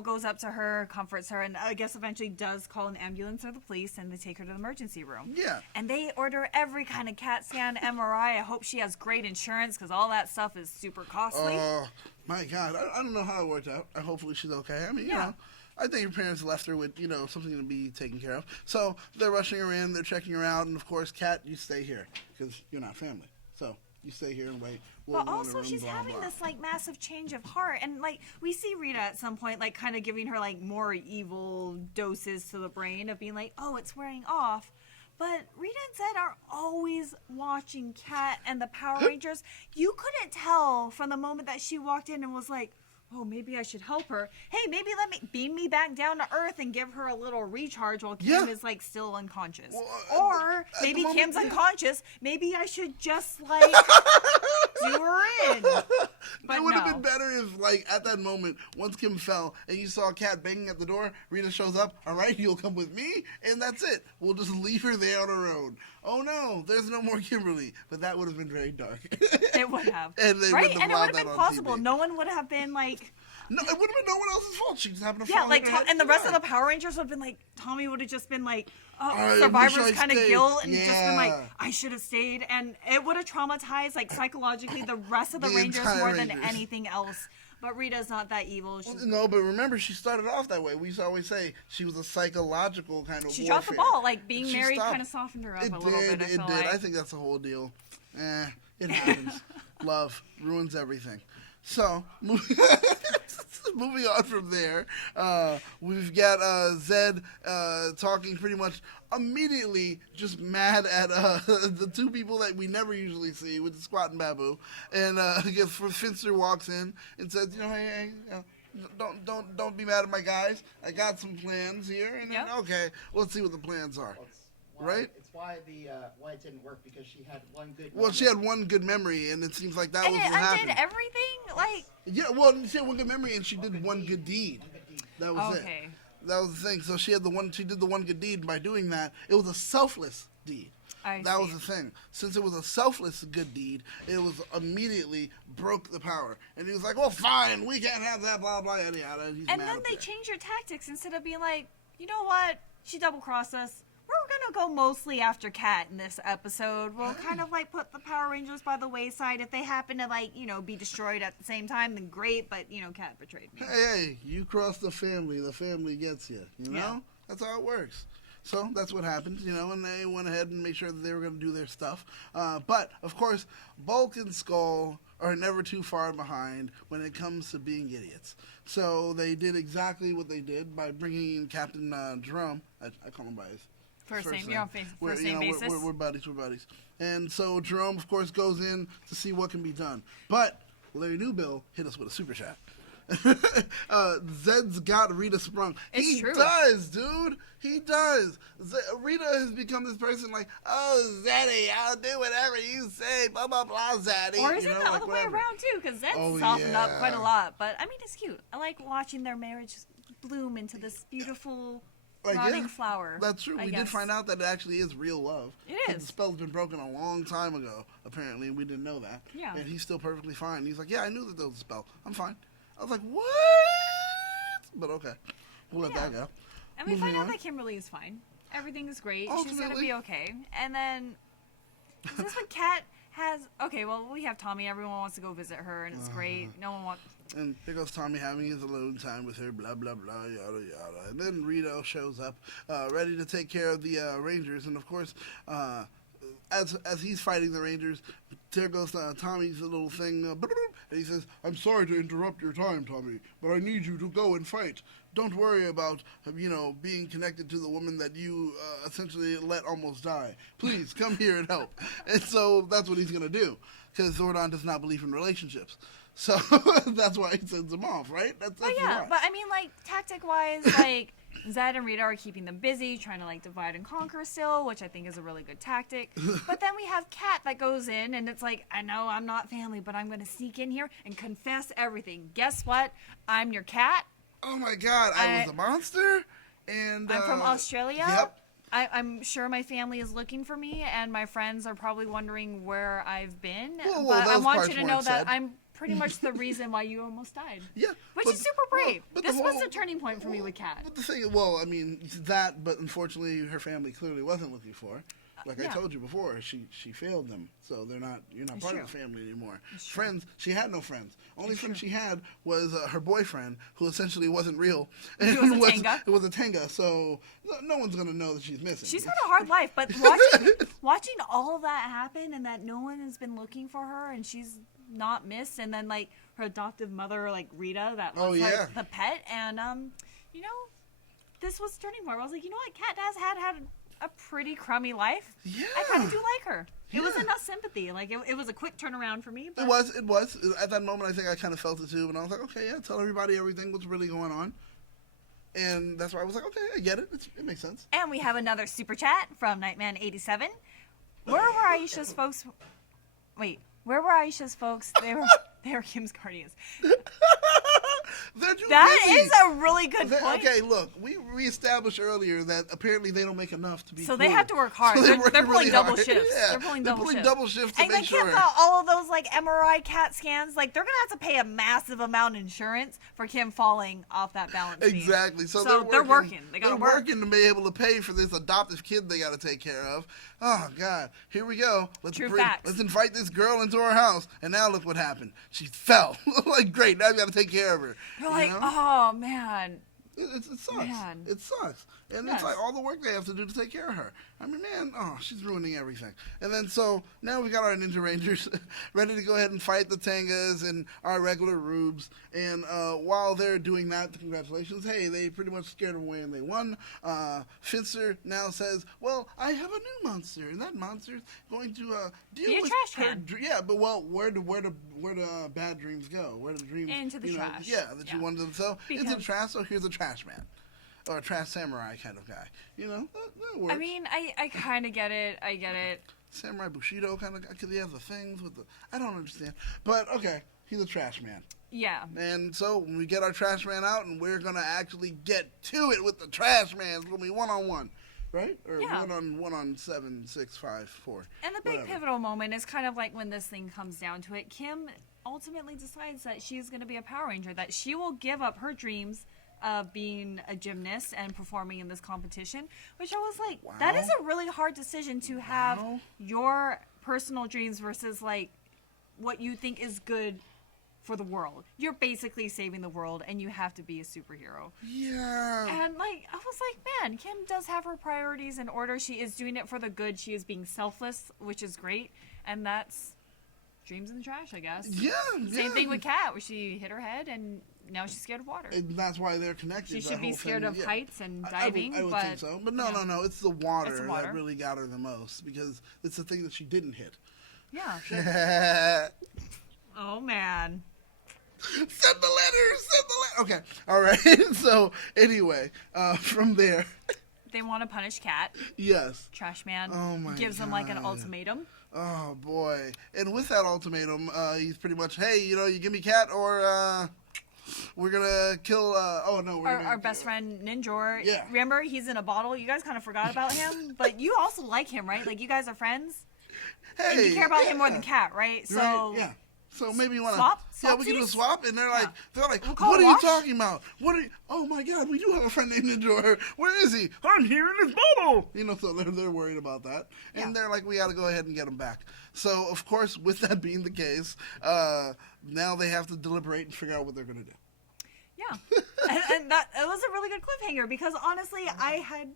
goes up to her, comforts her, and I guess eventually does call an ambulance or the police, and they take her to the emergency room. Yeah. And they order every kind of CAT scan, MRI. I hope she has great insurance, because all that stuff is super costly. Oh, my God. I don't know how it worked out. Hopefully she's okay. I mean, you know, I think her parents left her with, something to be taken care of. So they're rushing her in, they're checking her out, and of course, Kat, you stay here, because you're not family. So you stay here and wait. But also, she's having this, massive change of heart. And, we see Rita at some point, kind of giving her, more evil doses to the brain of being like, oh, it's wearing off. But Rita and Zed are always watching Kat and the Power Rangers. You couldn't tell from the moment that she walked in and was like, oh, maybe I should help her. Hey, maybe let me beam me back down to Earth and give her a little recharge while Kim is, still unconscious. Or maybe Kim's unconscious. Maybe I should just, do her in. But it would have no. been better if, like, at that moment, once Kim fell and you saw Kat banging at the door, Rita shows up, all right, you'll come with me, and that's it. We'll just leave her there on her own. Oh, no, there's no more Kimberly. But that would have been very dark. It would have. And they right? wouldn't have And it would allowed have been that on plausible. TV. No one would have been like... No, it would have been no one else's fault. She just happened to Yeah, fall like, on her head and the rest of die. the Power Rangers would have been like, Tommy would have just been like, I survivor's wish I kind of stayed. guilt, and just been like, Yeah. I should have stayed, and it would have traumatized, like, psychologically the rest of the The Rangers entire more than Rangers. anything else. But Rita's not that evil. No, but remember, she started off that way. We used to always say she was a psychological kind of She warfare. dropped the ball. Like, being She married stopped. kind of softened her up It a little did, bit, I it feel did. like. I think that's the whole deal. It happens. Love ruins everything. So, moving on from there, we've got Zed talking pretty much immediately just mad at the two people that we never usually see with the Squat and Babu. And I guess Finster walks in and says, hey, don't be mad at my guys. I got some plans here. And then, Yep. okay, let's see what the plans are. Right? It's why it didn't work, because she had one good. Well, she had one good memory, and it seems like that And was it what undid happened. everything? Like, Yeah, well, she had one good memory, and she did one good deed. That was it. okay. That was the thing. So she did the one good deed. By doing that, it was a selfless deed. I That see. was the thing. Since it was a selfless good deed, it was immediately broke the power. And he was like, well, fine, we can't have that, blah, blah, yada, yada. And he's And mad then up they there. changed your tactics. Instead of being like, you know what? She double-crossed us. We're going to go mostly after Kat in this episode. We'll kind of, like, put the Power Rangers by the wayside. If they happen to, like, be destroyed at the same time, then great. But, Kat betrayed me. Hey, you cross the family gets you, you know? Yeah. That's how it works. So that's what happened, and they went ahead and made sure that they were going to do their stuff. But, of course, Bulk and Skull are never too far behind when it comes to being idiots. So they did exactly what they did by bringing in Captain Jerome. I call him by his First name. name. You're on first name basis. We're buddies. And so Jerome, of course, goes in to see what can be done. But Larry Newbill hit us with a super chat. Zed's got Rita sprung. It's He true. does, dude. He does. Rita has become this person like, oh, Zeddy, I'll do whatever you say, blah, blah, blah, Zaddy. Or is it the like other way whatever. around, too? Because Zed's Oh, softened up yeah. quite a lot. But, I mean, it's cute. I like watching their marriage bloom into this beautiful Like, rotting yeah, flower. That's true. I We guess. did find out that it actually is real love. It 'Cause is. The spell's been broken a long time ago, apparently, and we didn't know that. Yeah. And he's still perfectly fine. He's like, yeah, I knew that there was a spell. I'm fine. I was like, what? But okay. We'll let Yeah. that go. And we Moving find out on. that Kimberly is fine. Everything is great. She's going to Ultimately. be okay. And then, is this when Kat has... Okay, well, we have Tommy. Everyone wants to go visit her, and it's great. No one wants... And here goes Tommy having his alone time with her, blah, blah, blah, yada, yada. And then Rita shows up, ready to take care of the Rangers. And, of course, as he's fighting the Rangers, there goes Tommy's little thing. And he says, I'm sorry to interrupt your time, Tommy, but I need you to go and fight. Don't worry about, being connected to the woman that you essentially let almost die. Please, come here and help. And so that's what he's going to do, because Zordon does not believe in relationships. So that's why he sends them off, right? That's But yeah, why. but I mean, like, tactic-wise, like, Zed and Rita are keeping them busy, trying to, like, divide and conquer still, which I think is a really good tactic. But then we have Kat that goes in, and it's like, I know I'm not family, but I'm going to sneak in here and confess everything. Guess what? I'm your cat. Oh my God, I was a monster, and I'm from Australia. Yep. I'm sure my family is looking for me, and my friends are probably wondering where I've been. Well, but I those want parts you to know weren't that said. I'm pretty much the reason why you almost died. Yeah, Which but- is super brave. but This the was whole- the turning point for me with Kat. But the thing, well, I mean that, but unfortunately, her family clearly wasn't looking for her. Like I yeah. told you before, she failed them, so you're not It's part true. of the family anymore. It's true. Friends, she had no friends. Only friend she had was her boyfriend, who essentially wasn't real. And was a Tenga. It was a Tenga, so no one's gonna know that she's missing. She's had a hard life, but watching all of that happen and that no one has been looking for her and she's not missed, and then like her adoptive mother, like Rita, that was yeah. like the pet, and this was a turning point where I was like, you know what, Kat has had a pretty crummy life. Yeah. I kind of do like her. It was Yeah. enough sympathy. Like it was a quick turnaround for me. But It was. At that moment, I think I kind of felt it too, and I was like, okay, yeah, tell everybody everything, what's really going on. And that's why I was like, okay, I get it. It makes sense. And we have another super chat from Nightman87. Where were Aisha's folks? Wait, Where were Aisha's folks? They were Kim's guardians. They're too That busy. is a really good point. Okay, look, we established earlier that apparently they don't make enough to be. So cool. they have to work hard. So They're working pulling really double hard. shifts. Yeah, They're pulling double shifts. to And make then sure. Kim's got all of those like MRI CAT scans. Like they're gonna have to pay a massive amount of insurance for Kim falling off that balance beam. Exactly. So they're working. They gotta they're work. working to be able to pay for this adoptive kid they got to take care of. Oh God, here we go. True facts. Let's invite this girl into our house, and now look what happened. She fell. Like great, now we got to take care of her. You're like, know? oh man. It sucks. Man. It sucks. And Yes. it's like all the work they have to do to take care of her. I mean, man, she's ruining everything. And then so now we got our Ninja Rangers ready to go ahead and fight the Tangas and our regular Rubes. And while they're doing that, congratulations, hey, they pretty much scared them away and they won. Finster now says, well, I have a new monster, and that monster's going to deal Be a with trash her. can. Yeah, but well, where do bad dreams go? Where do the dreams Into the you know, trash. Yeah, that you Yeah. wanted them to sell into the Because- trash. So here's a trash man. Or a trash samurai kind of guy. You know, that works. I mean, I kind of get it. I get it. Samurai Bushido kind of guy, because he has the things with the... I don't understand. But, okay, he's a trash man. Yeah. And so, when we get our trash man out, and we're going to actually get to it with the trash man, it's going to be one-on-one. Right? Or Yeah. one on 7, 6, 5, 4. And the big whatever. pivotal moment is kind of like when this thing comes down to it. Kim ultimately decides that she's going to be a Power Ranger, that she will give up her dreams of being a gymnast and performing in this competition, which I was like, that is a really hard decision to have your personal dreams versus like what you think is good for the world. You're basically saving the world and you have to be a superhero. Yeah. And like, I was like, man, Kim does have her priorities in order. She is doing it for the good. She is being selfless, which is great. And that's dreams in the trash, I guess. Yeah. Same thing with Kat, where she hit her head and now she's scared of water. And that's why they're connected. She that should be whole scared thing, of yeah. heights and I diving, would but think so. But no, yeah. no. It's the water, It's the water. that really got her the most, because it's the thing that she didn't hit. Yeah. Oh man. Send the letter. Okay. All right. So anyway, from there, They want to punish Kat. yes. Trash man Oh my gives them like an God. ultimatum. Oh boy. And with that ultimatum, he's pretty much, hey, you give me Cat or we're gonna kill. Our best friend Ninjor. Yeah. Remember, he's in a bottle. You guys kind of forgot about him, but you also like him, right? Like you guys are friends, Hey, and you care about him more yeah. than Kat, right? So Right, yeah. So maybe you want to Swap? Yeah, we can do a Swapsies? swap, and they're like, We'll call what are it you Wash? talking about? What are you? Oh my God, we do have a friend named Ninja. Where is he? I'm here in this bottle. So they're worried about that, and Yeah. they're like, we got to go ahead and get him back. So of course, with that being the case, now they have to deliberate and figure out what they're gonna do. yeah, and that it was a really good cliffhanger because honestly, I had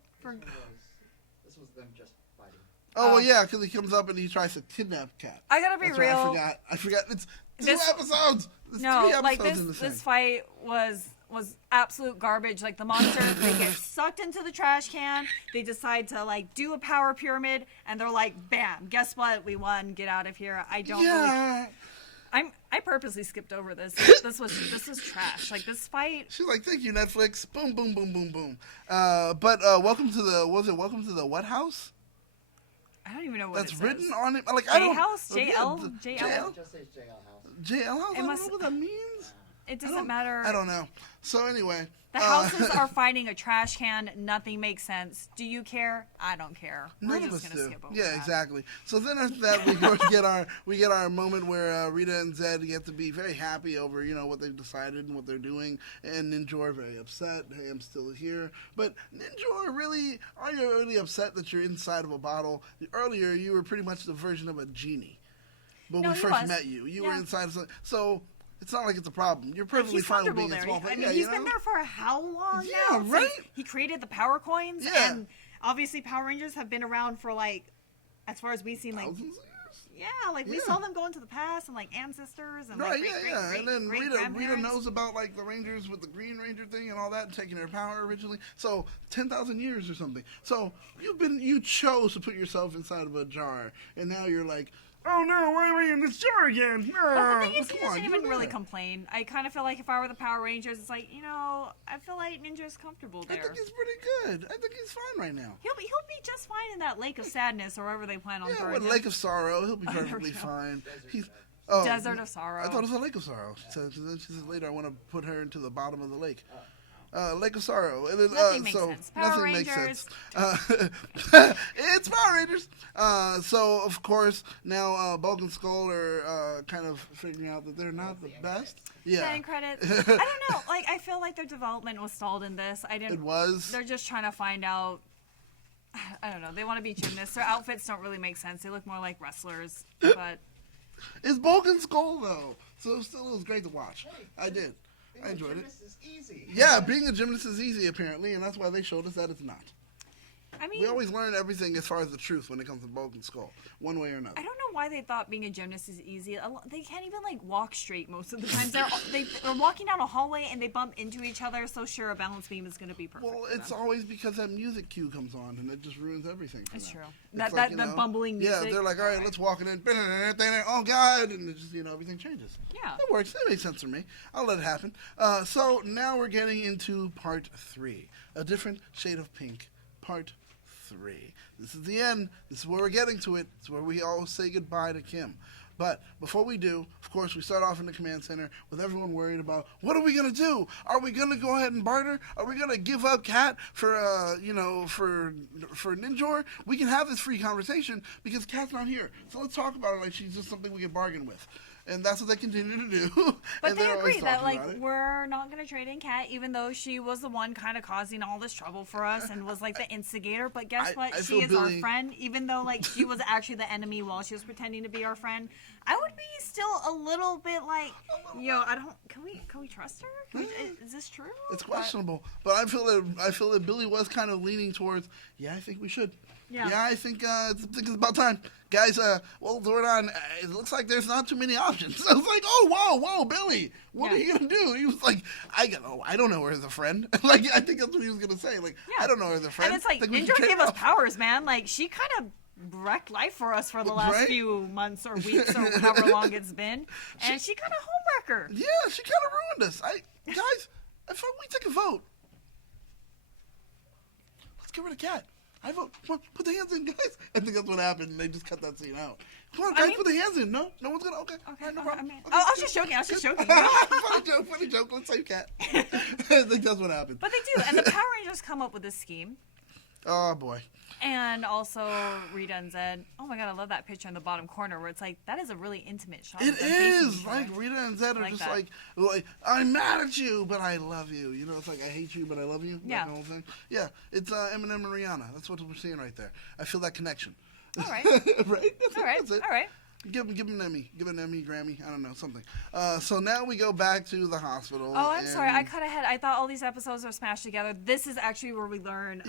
This was them just fighting. Oh well, yeah, because he comes up and he tries to kidnap Cat. I gotta be That's right, real. I forgot. It's two This- episodes. It's No, 3 like episodes in the this thing. fight was absolute garbage. Like the monsters, they get sucked into the trash can. They decide to like do a power pyramid, and they're like, "Bam! Guess what? We won. Get out of here." I don't. Really, Yeah. I purposely skipped over this. This was trash. Like this fight. She's like, thank you, Netflix. Boom, boom, boom, boom, boom. But welcome to the what house? I don't even know what That's it written says. on it. Like I don't. J-House? Yeah, JL? the- JL? It just says JL House. JL house. I don't must- know what that means. It I doesn't don't- matter. I don't know. So anyway, The houses are fighting a trash can. Nothing makes sense. Do you care? I don't care. We're none of just us gonna do. skip over Yeah, that. exactly. So then after that, we get our moment where Rita and Zed get to be very happy over what they've decided and what they're doing, and Ninjor very upset. Hey, I'm still here. But Ninjor, really, are you really upset that you're inside of a bottle? Earlier, you were pretty much the version of a genie. When No, we he first was. met you, were Yeah. inside of something. So it's not like it's a problem. You're Like, perfectly he's fine with comfortable being a there. small I thing. mean, he's been there for how long Yeah, now? Since right? He created the power coins, Yeah. and obviously Power Rangers have been around for like, as far as we've seen, like Thousands of years. yeah, like we Yeah. saw them go into the past and like ancestors and Right, like yeah. And then Rita grandparents. knows about like the Rangers with the Green Ranger thing and all that, and taking their power originally. So 10,000 years or something. So you chose to put yourself inside of a jar, and now you're like, oh no, why am I in this jar again? But the thing is, he Come on, doesn't you even were really there. complain. I kind of feel like if I were the Power Rangers, it's like, I feel like Ninja's comfortable I there. think he's pretty good. I think he's fine right now. He'll be just fine in that lake of sadness or wherever they plan on Yeah, throwing with him. Lake of Sorrow, he'll be There we perfectly go. fine. Desert He's Sad. Oh, Desert of Sorrow. I thought it was a Lake of Sorrow. She said later, I want to put her into the bottom of the lake. Lake of Sorrow. And then, Nothing makes sense. Power nothing Rangers. makes sense. It's Power Rangers. So, of course, now Bulk and Skull are kind of figuring out that they're not the best. Yeah. Fan credits. I don't know. Like, I feel like their development was stalled in this. It was. They're just trying to find out. I don't know. They want to be gymnasts. Their outfits don't really make sense. They look more like wrestlers. But It's Bulk and Skull, though. So still, it was great to watch. I did. I enjoyed it. Is easy. Yeah, being a gymnast is easy, apparently, and that's why they showed us that it's not. I mean, We always learn everything as far as the truth when it comes to Bulk and Skull, one way or another. I don't know why they thought being a gymnast is easy. They can't even like walk straight most of the time. They're walking down a hallway and they bump into each other. So sure, a balance beam is going to be perfect. Well, for it's them. always because that music cue comes on and it just ruins everything. For It's them. true. It's That you the know, bumbling music. Yeah, they're like, all right, let's walk it in. Oh God, and it just everything changes. Yeah. It works. It makes sense for me. I'll let it happen. So now we're getting into part 3, a different shade of pink, part 3. This is the end. This is where we're getting to it. It's where we all say goodbye to Kim. But before we do, of course, we start off in the command center with everyone worried about what are we gonna do? Are we gonna go ahead and barter? Are we gonna give up Kat for for Ninjor? We can have this free conversation because Kat's not here. So let's talk about it like she's just something we can bargain with. And that's what they continue to do. But And they they're always agree that, talking like, about it. we're not going to trade in Kat, even though she was the one kind of causing all this trouble for us and was, like, the instigator. But guess what? I She feel is our Billy- friend, even though, like, she was actually the enemy while she was pretending to be our friend. I would be still a little bit like, yo, can we trust her? Is this true? It's questionable, but I feel that Billy was kind of leaning towards. Yeah, I think we should. Yeah. I think it's about time, guys. Well, Zordon, it looks like there's not too many options. I was like, oh, whoa, Billy, what are you gonna do? He was like, I don't know her as a friend. Like, I think that's what he was gonna say. Like, Yeah. I don't know her as a friend. And it's like, we Ninja should trade gave us off. powers, man. Like, she kind of wrecked life for us for the last Right? few months or weeks or however long it's been. And she kind of homewrecker. Yeah, she kind of ruined us. Guys, I thought we take a vote. Let's get rid of Kat. I vote. Come on, put the hands in, guys. I think that's what happened. And they just cut that scene out. Come on, guys, put the hands in. No one's gonna. Okay. All right, no problem. Okay, I was just joking. funny joke. Let's save Kat. I think that's what happened. But they do, and the Power Rangers come up with this scheme. Oh boy. And also Rita and Zed. Oh my god, I love that picture in the bottom corner where it's like, that is a really intimate shot. It of them facing is each other. like Rita and Zed are like just that. like I'm mad at you, but I love you. You know, it's like I hate you, but I love you. Yeah. That whole thing. Yeah, it's Eminem and Rihanna. That's what we're seeing right there. I feel that connection. All right. Right? That's All right. That's it. All right. Give him an Emmy. Give an Emmy, Grammy. I don't know, something. So now we go back to the hospital. Oh, I'm sorry. I and- cut ahead. I thought all these episodes were smashed together. This is actually where we learn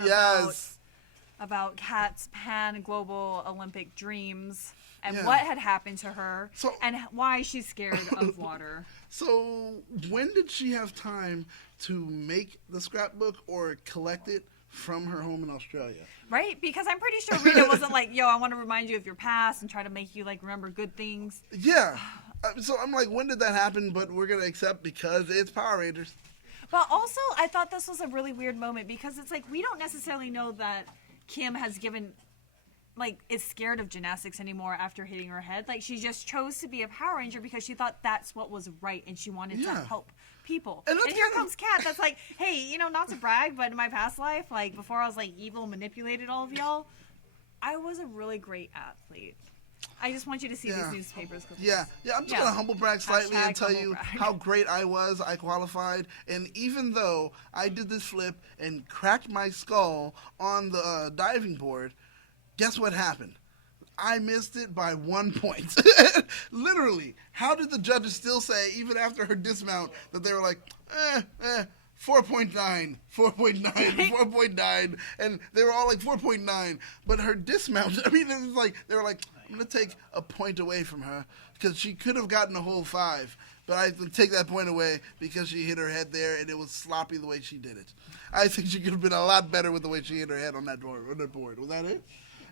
about Kat's pan-global Olympic dreams and Yeah. what had happened to her So- and why she's scared of water. So when did she have time to make the scrapbook or collect it from her home in Australia? Right? Because I'm pretty sure Rita wasn't like, yo, I want to remind you of your past and try to make you, like, remember good things. Yeah. So I'm like, when did that happen? But we're going to accept because it's Power Rangers. But also, I thought this was a really weird moment because it's like, we don't necessarily know that Kim has is scared of gymnastics anymore after hitting her head. Like, she just chose to be a Power Ranger because she thought that's what was right and she wanted to Yeah. help people. And And, that's here kind of- comes Kat that's like, hey, not to brag, but in my past life, like, before I was, like, evil and manipulated all of y'all, I was a really great athlete. I just want you to see Yeah. these newspapers. Yeah, I'm just Yeah. gonna humble brag slightly and Hashtag tell humble you brag. how great I was. I qualified, and even though I did this flip and cracked my skull on the diving board, guess what happened? I missed it by 1 point. Literally, how did the judges still say, even after her dismount, that they were like, 4.9, 4.9, 4.9, and they were all like 4.9, but her dismount, I mean, it was like, they were like, I'm going to take a point away from her, because she could have gotten a whole 5, but I can take that point away because she hit her head there, and it was sloppy the way she did it. I think she could have been a lot better with the way she hit her head on that board. Was that it?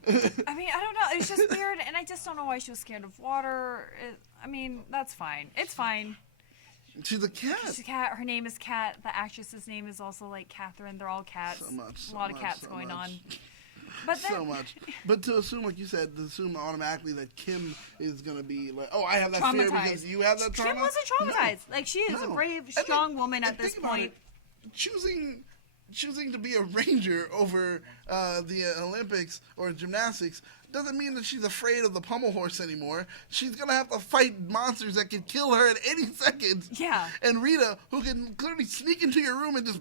I mean, I don't know. It's just weird, and I just don't know why she was scared of water. I mean, that's fine. It's fine. She's a cat. She's a cat. Her name is Kat. The actress's name is also like Catherine. They're all cats. So much, a lot of so cats much, so going much. on. But then, so much. But to assume, like you said, to assume automatically that Kim is gonna be like, oh, I have that fear because you have that trauma. Kim wasn't traumatized. No. Like she is a brave, strong woman at this point. Choosing to be a ranger over the Olympics or gymnastics doesn't mean that she's afraid of the pommel horse anymore. She's going to have to fight monsters that can kill her at any second. Yeah. And Rita, who can clearly sneak into your room and just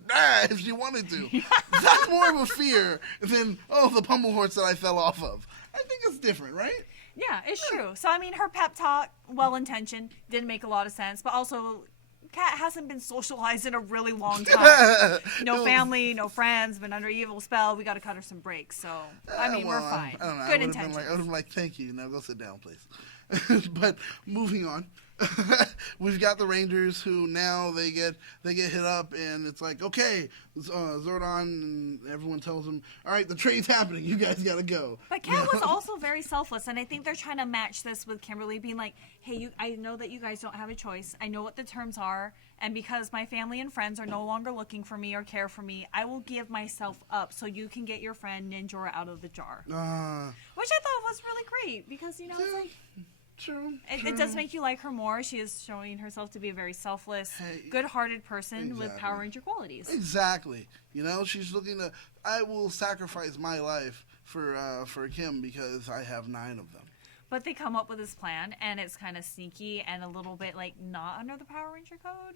if she wanted to. That's more of a fear than, the pommel horse that I fell off of. I think it's different, right? Yeah, it's true. So, I mean, her pep talk, well-intentioned, didn't make a lot of sense, but also Kat hasn't been socialized in a really long time. No family, no friends, been under evil spell. We got to cut her some breaks. So, I mean, we're fine. I don't know. Good intentions. I would have been like, thank you. Now go sit down, please. But moving on. We've got the Rangers who now they get hit up and it's like, okay, Zordon and everyone tells them, all right, the trade's happening. You guys got to go. But Kat was also very selfless, and I think they're trying to match this with Kimberly being like, hey, I know that you guys don't have a choice. I know what the terms are, and because my family and friends are no longer looking for me or care for me, I will give myself up so you can get your friend Ninjora out of the jar. Which I thought was really great because, it's like... True. It does make you like her more. She is showing herself to be a very selfless, good-hearted person with Power Ranger qualities. Exactly. She's looking to, I will sacrifice my life for Kim because I have 9 of them. But they come up with this plan, and it's kind of sneaky and a little bit, not under the Power Ranger code,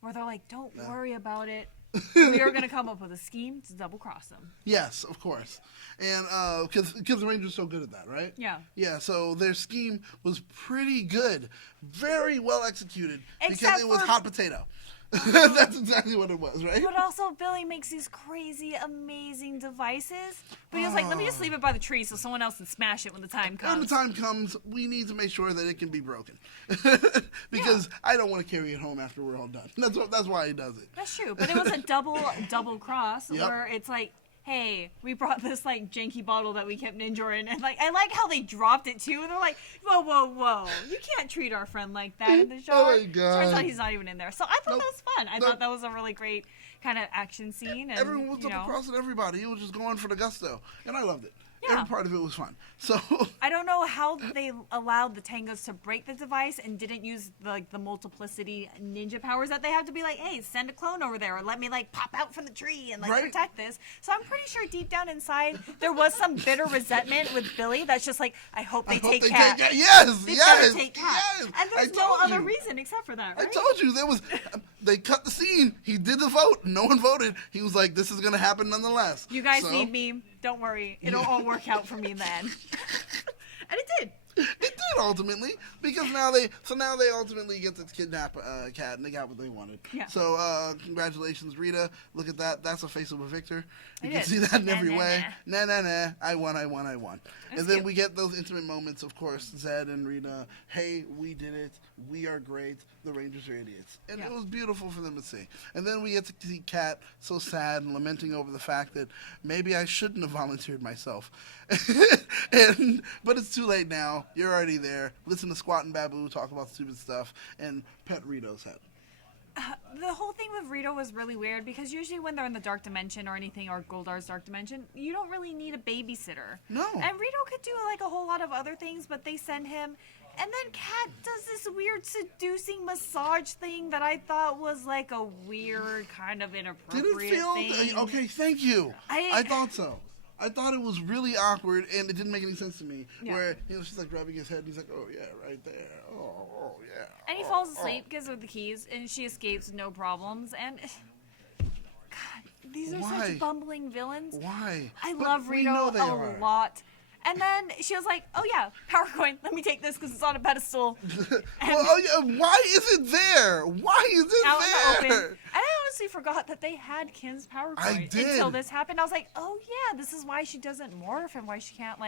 where they're like, don't worry about it. We are going to come up with a scheme to double-cross them. Yes, of course. And because the Rangers are so good at that, right? Yeah. Yeah, so their scheme was pretty good. Very well executed. Except because it was hot potato. That's exactly what it was, right? But also, Billy makes these crazy, amazing devices. But he was like, let me just leave it by the tree so someone else can smash it when the time comes. When the time comes, we need to make sure that it can be broken. Because I don't want to carry it home after we're all done. That's why he does it. That's true. But it was a double cross where it's like, hey, we brought this janky bottle that we kept Ninja in, and I like how they dropped it too. And they're like, whoa, you can't treat our friend like that in the jar. Oh my God. Turns out he's not even in there. So I thought that was fun. I thought that was a really great kind of action scene. And, everyone was double-crossing everybody. He was just going for the gusto, and I loved it. Yeah. Every part of it was fun. So I don't know how they allowed the Tangos to break the device and didn't use the multiplicity ninja powers that they have to be like, hey, send a clone over there or let me pop out from the tree and protect this. So I'm pretty sure deep down inside there was some bitter resentment with Billy that's just like, I hope they take Kat. Yes, They yes, better take Kat. yes. And there's no other reason except for that, right? I told you there was. They cut the scene. He did the vote. No one voted. He was like, "This is gonna happen nonetheless." You guys need me. Don't worry. It'll all work out for me then. And it did. It did ultimately, because now they ultimately get to kidnap Kat, and they got what they wanted. Yeah. So congratulations, Rita. Look at that. That's a face of a victor. You It can is. see that in every Nah, way. nah. Nah. I won. That's And then cute. we get those intimate moments, of course. Zed and Rita. Hey, we did it. We are great. The Rangers are idiots. And it was beautiful for them to see. And then we get to see Kat so sad and lamenting over the fact that maybe I shouldn't have volunteered myself. But it's too late now. You're already there. Listen to Squat and Babu talk about stupid stuff and pet Rito's head. The whole thing with Rita was really weird because usually when they're in the dark dimension or anything, or Goldar's dark dimension, you don't really need a babysitter. No. And Rita could do a whole lot of other things, but they send him. And then Kat does this weird seducing massage thing that I thought was a weird kind of inappropriate Did it feel thing. okay? Thank you. I thought so. I thought it was really awkward, and it didn't make any sense to me. Yeah. Where she's grabbing his head, and he's like, "Oh yeah, right there. Oh yeah." And he falls asleep, gives her the keys, and she escapes no problems. And God, these are Why? such bumbling villains. Why? I But love we Rita know they a are. lot. And then she was like, oh yeah, power coin, let me take this because it's on a pedestal. Why is it there? Why is it Out in the there? open. And I honestly forgot that they had Kim's power I coin did. until this happened. I was like, oh yeah, this is why she doesn't morph and why she can't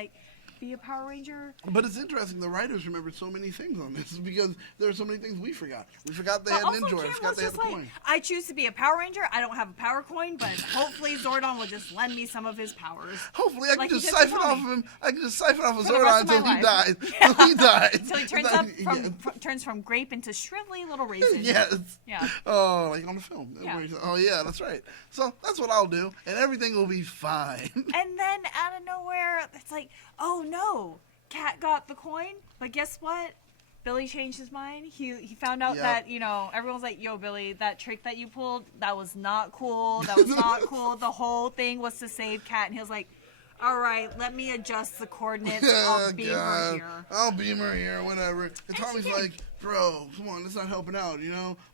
be a Power Ranger. But it's interesting. The writers remembered so many things on this because there are so many things we forgot. We forgot they But had also, Ninja. We Kim forgot was they had just the like, coin. I choose to be a Power Ranger. I don't have a power coin, but hopefully Zordon will just lend me some of his powers. Hopefully, I can Like he just did to siphon off Tommy. of him. I can just siphon off of For the rest Zordon of my until he life. dies. Until he dies. Until he turns turns from grape into shrivelly little raisin. Yes. Yeah. Oh, like on the film. Yeah. Oh, yeah, that's right. So that's what I'll do, and everything will be fine. And then out of nowhere, it's like, oh no, Cat got the coin. But guess what? Billy changed his mind. He found out Yep. that, everyone's like, yo, Billy, that trick that you pulled, that was not cool. That was not cool. The whole thing was to save Cat. And he was like, all right, let me adjust the coordinates. I'll beam her here. I'll beam her here, whatever. And Tommy's did. like, bro, come on, that's not helping out,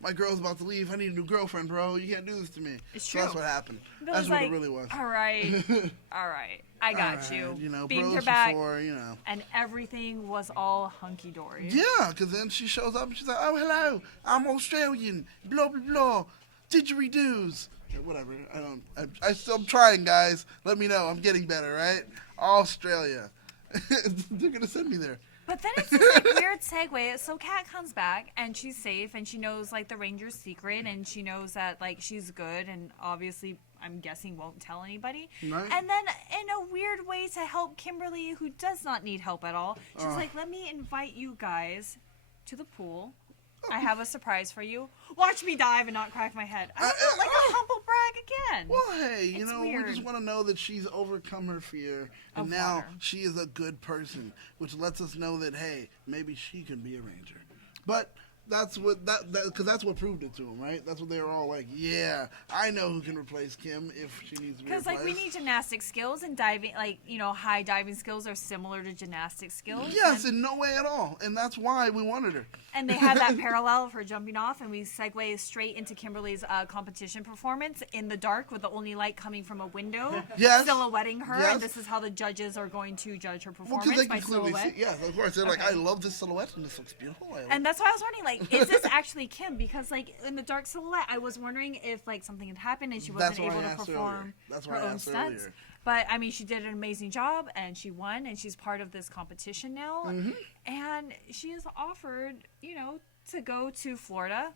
My girl's about to leave. I need a new girlfriend, bro. You can't do this to me. It's So that's true. what happened. Billy's That's what like, it really was. all right, I got All you. right, Beamed bros her back, before, and everything was all hunky-dory. Yeah, because then she shows up and she's like, oh, hello, I'm Australian, blah, blah, blah, didgeridoos. Or whatever, I'm still trying, guys. Let me know, I'm getting better, right? Australia. They're going to send me there. But then it's this weird segue. So Kat comes back and she's safe and she knows the Ranger's secret and she knows that she's good and obviously I'm guessing won't tell anybody. Right. And then in a weird way to help Kimberly, who does not need help at all, she's like, let me invite you guys to the pool. I have a surprise for you. Watch me dive and not crack my head. I don't know, like a humble brag again. Well, hey, It's we weird. just want to know that she's overcome her fear, and Of now water. she is a good person, which lets us know that, hey, maybe she can be a ranger. But that's what because that's what proved it to him, right? That's what they were all like. Yeah, I know who can replace Kim if she needs to be Because replaced. we need gymnastic skills and diving, high diving skills are similar to gymnastic skills. Yes, in no way at all, and that's why we wanted her. And they had that parallel of her jumping off, and we segue straight into Kimberly's competition performance in the dark with the only light coming from a window, Yes. silhouetting her. Yes. And this is how the judges are going to judge her Well, performance because they by can clearly silhouette. see. Yes, of course. They're like, Okay. I love this silhouette, and this looks beautiful. And that's why I was wondering, is this actually Kim? Because, in the dark silhouette, I was wondering if, something had happened and she wasn't That's why able I to asked perform earlier. That's why her I own asked stunts. earlier. But, she did an amazing job, and she won, and she's part of this competition now. Mm-hmm. And she is offered, to go to Florida.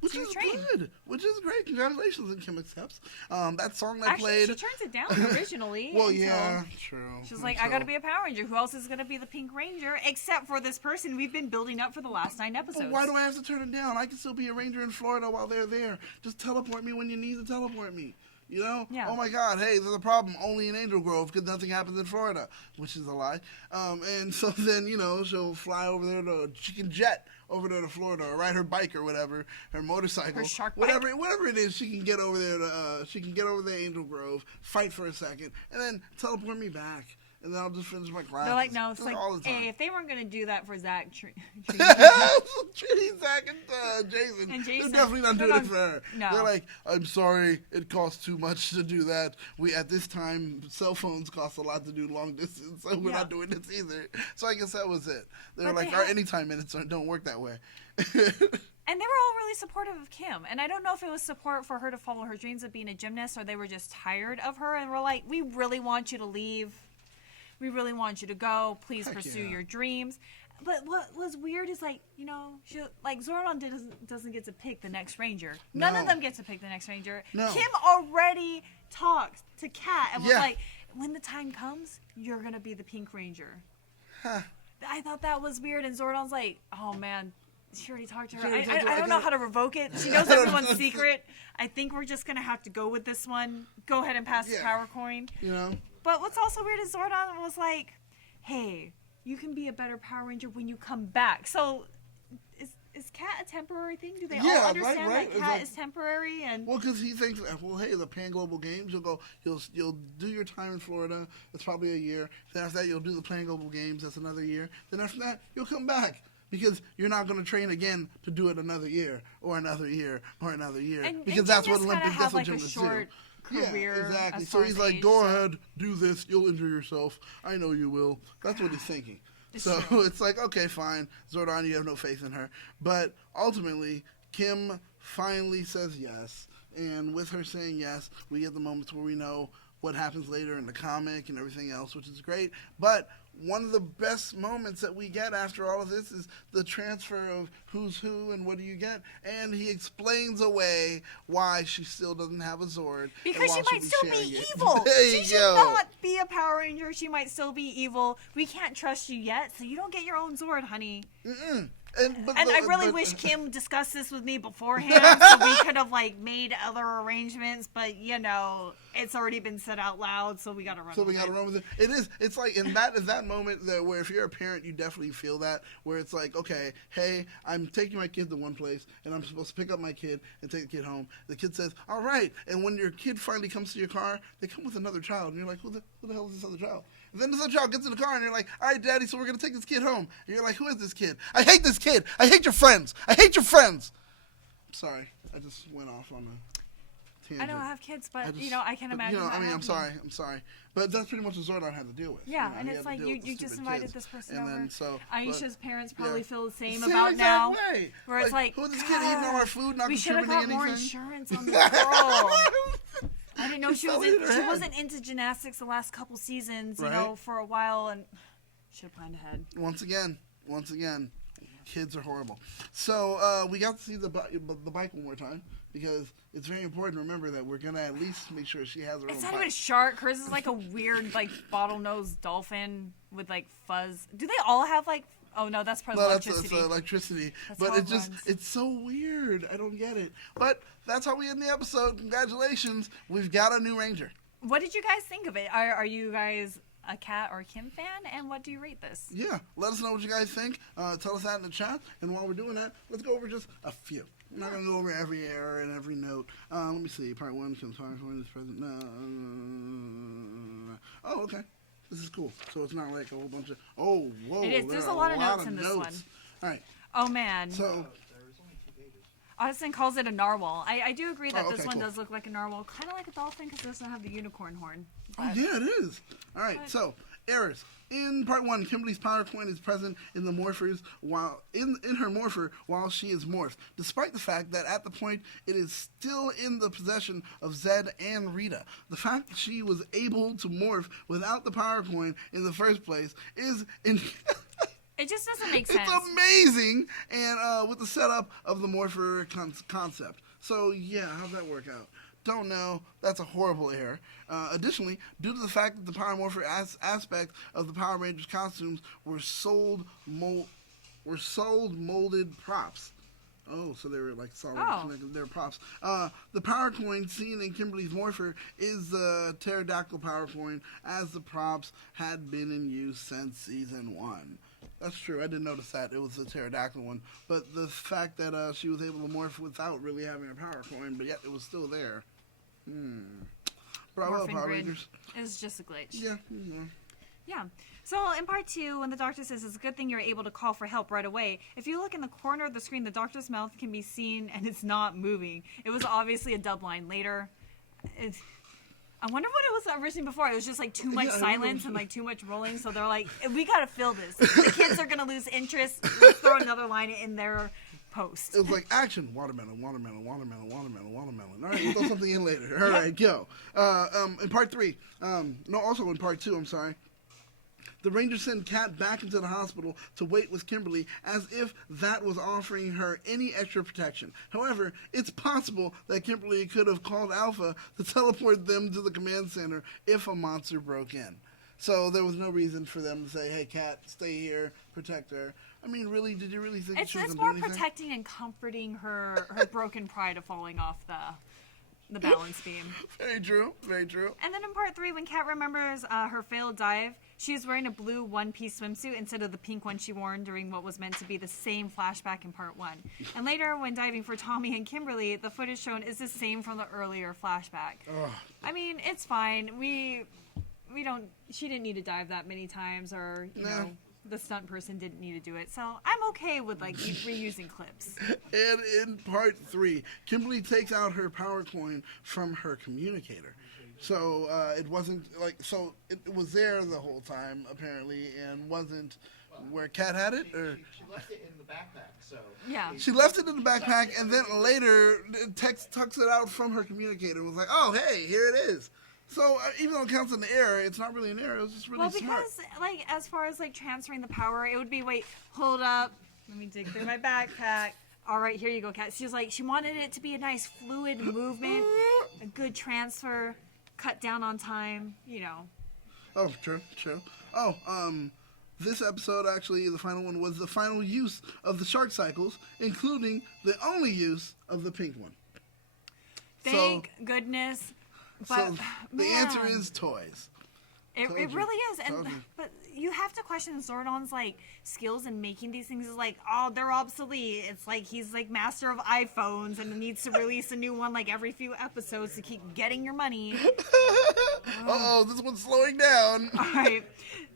Which to is train. good. Which is great. Congratulations, and Kim accepts. That song they Actually, played. she turns it down originally. Well, until yeah, true. She's like, I gotta be a Power Ranger. Who else is gonna be the Pink Ranger except for this person we've been building up for the last 9 episodes? Well, why do I have to turn it down? I can still be a ranger in Florida while they're there. Just teleport me when you need to teleport me. Yeah. Oh my God, hey, there's a problem only in Angel Grove because nothing happens in Florida, which is a lie. And so then, she'll fly over there she can jet over there to Florida or ride her bike or whatever, her motorcycle. Her shark whatever, bike. Whatever it is, she can get over there to Angel Grove, fight for a second, and then teleport me back. And then I'll just finish my class. They're like, no, it's Just like, all the time. hey, if they weren't gonna do that for Zach, Trini, Zach, and Jason. And Jason. They're definitely not They're doing not- it for her. no. They're like, I'm sorry, it costs too much to do that. At this time, cell phones cost a lot to do long distance, so we're Yeah. not doing this either. So I guess that was it. They were But like, they our had- anytime minutes don't work that way. And they were all really supportive of Kim. And I don't know if it was support for her to follow her dreams of being a gymnast or they were just tired of her and were like, we really want you to leave. We really want you to go. Please Heck pursue yeah. your dreams. But what was weird is Zordon doesn't get to pick the next ranger. None of No. them get to pick the next ranger. No. Kim already talked to Kat and was Yeah. like, when the time comes, you're going to be the Pink Ranger. Huh. I thought that was weird. And Zordon's like, oh man, she already talked to her. She already I talked to her. don't I know gotta- how to revoke it. She knows everyone's secret. I think we're just going to have to go with this one. Go ahead and pass the Yeah. power coin. But what's also weird is Zordon was like, hey, you can be a better Power Ranger when you come back. So is Kat a temporary thing? Do they Yeah, all right, understand right. that It's Kat like- is temporary? And Well, because he thinks, hey, the Pan Global Games, you'll do your time in Florida. It's probably a year. Then after that, you'll do the Pan Global Games. That's another year. Then after that, you'll come back because you're not going to train again to do it another year or another year or another year. because that's what gymnasts kinda Olympic, have that's what like a gymnasts short do. career. Yeah, exactly. as So far he's as like, age, go so- ahead, do this. You'll injure yourself. I know you will. That's what he's thinking. It's So true. it's like, okay, fine. Zordon, you have no faith in her. But ultimately, Kim finally says yes. And with her saying yes, we get the moments where we know what happens later in the comic and everything else, which is great. But one of the best moments that we get after all of this is the transfer of who's who and what do you get, and he explains away why she still doesn't have a Zord. Because she might still be evil. There She you should go. not be a Power Ranger. She might still be evil. We can't trust you yet, so you don't get your own Zord, honey. Mm-mm. And I really wish Kim discussed this with me beforehand, so we could have like made other arrangements. But it's already been said out loud, so we gotta run. So we gotta run with it. It's like in that moment that where if you're a parent, you definitely feel that where it's like, okay, hey, I'm taking my kid to one place, and I'm supposed to pick up my kid and take the kid home. The kid says, all right, and when your kid finally comes to your car, they come with another child, and you're like, who the hell is this other child? And then this other child gets in the car, and you're like, all right, Daddy, so we're gonna take this kid home. And you're like, who is this kid? I hate this kid. I hate your friends. I hate your friends. Sorry, I just went off on a tangent. I don't have kids, but I can but, imagine. I'm sorry, but that's pretty much what Zordon had to deal with. Yeah, and it's like you just invited this person and over. Then, so, Aisha's parents probably feel the same Same about exact now. way. Where it's like, who is this kid eating all our food, not we should have contributing got more anything? insurance on this girl. I didn't know she She wasn't into gymnastics the last couple seasons, Right. for a while, and should have planned ahead. Once again, kids are horrible. So we got to see the bike one more time because it's very important to remember that we're gonna at least make sure she has her It's own not bike. even a shark. Hers is like a weird, like bottlenose dolphin with like fuzz. Do they all have like? Oh no, that's probably electricity. That's electricity. That's But how it's it runs. it's so weird. I don't get it. But that's how we end the episode. Congratulations, we've got a new Ranger. What did you guys think of it? Are you guys a Kat or Kim fan? And what do you rate this? Yeah, let us know what you guys think. Tell us that in the chat. And while we're doing that, let's go over just a few. I'm not going to go over every error and every note. Let me see. Part 1, Kim's PowerPoint is present. Oh, okay. This is cool. So it's not like a whole bunch of... Oh, whoa. It is. There's a lot of notes in this one. All right. Oh, man. So... There was only 2 pages. Austin calls it a narwhal. I do agree that Oh, okay, this one cool. does look like a narwhal. Kind of like a dolphin because it doesn't have the unicorn horn. Oh, But- yeah, it is. All right, so, errors. In part 1, Kimberly's power coin is present in the morphers while in her morpher while she is morphed, despite the fact that at the point it is still in the possession of Zed and Rita. The fact that she was able to morph without the power coin in the first place is It just doesn't make sense. it's amazing, and with the setup of the morpher concept. So yeah, how'd that work out? Don't know. That's a horrible error. Additionally, due to the fact that the Power Morpher aspect of the Power Rangers costumes were sold molded props. Oh, so they were like solid. Oh. They're props. The power coin seen in Kimberly's Morpher is the pterodactyl power coin, as the props had been in use since season 1. That's true. I didn't notice that. It was the pterodactyl one. But the fact that she was able to morph without really having a power coin, but yet it was still there. Bravo, Morphin Power grid Rangers. is just a glitch. Yeah. Yeah. So in part 2, when the doctor says it's a good thing you're able to call for help right away, if you look in the corner of the screen, the doctor's mouth can be seen and it's not moving. It was obviously a dub line later. I wonder what it was originally before. It was just like too much silence and like too much rolling. So they're like, we gotta fill this. The kids are gonna lose interest. Let's throw another line in their post. It was like action, watermelon. All right, we'll throw something in later. All right, go. In part 3, also in part 2, I'm sorry. The Rangers send Kat back into the hospital to wait with Kimberly as if that was offering her any extra protection. However, it's possible that Kimberly could have called Alpha to teleport them to the command center if a monster broke in. So there was no reason for them to say, hey, Kat, stay here, protect her. I mean, really, did you really think she was It's going to more do anything? protecting and comforting her broken pride of falling off the balance beam. Very true, very true. And then in part 3, when Kat remembers her failed dive, she is wearing a blue one-piece swimsuit instead of the pink one she wore during what was meant to be the same flashback in part 1. And later, when diving for Tommy and Kimberly, the footage shown is the same from the earlier flashback. Ugh. I mean, it's fine. She didn't need to dive that many times, or you know, the stunt person didn't need to do it. So I'm okay with like reusing clips. And in part 3, Kimberly takes out her power coin from her communicator. So it wasn't so it was there the whole time apparently, and wasn't where Kat had it, or She left it in the backpack, so... Yeah. she left it in the backpack, and then later tucks it out from her communicator and was like, oh, hey, here it is. So even though it counts in the error, it's not really an error. It's just really smart. Well, because like as far as like transferring the power, it would be hold up. Let me dig through my backpack. All right, here you go, Kat. She wanted it to be a nice fluid movement, a good transfer, cut down on time. Oh, true. Oh, this episode, actually, the final one, was the final use of the shark cycles, including the only use of the pink one. Thank goodness. But, so the answer is toys. It really is. But you have to question Zordon's skills in making these things. Is they're obsolete. It's like he's master of iPhones and needs to release a new one every few episodes to keep getting your money. This one's slowing down. All right.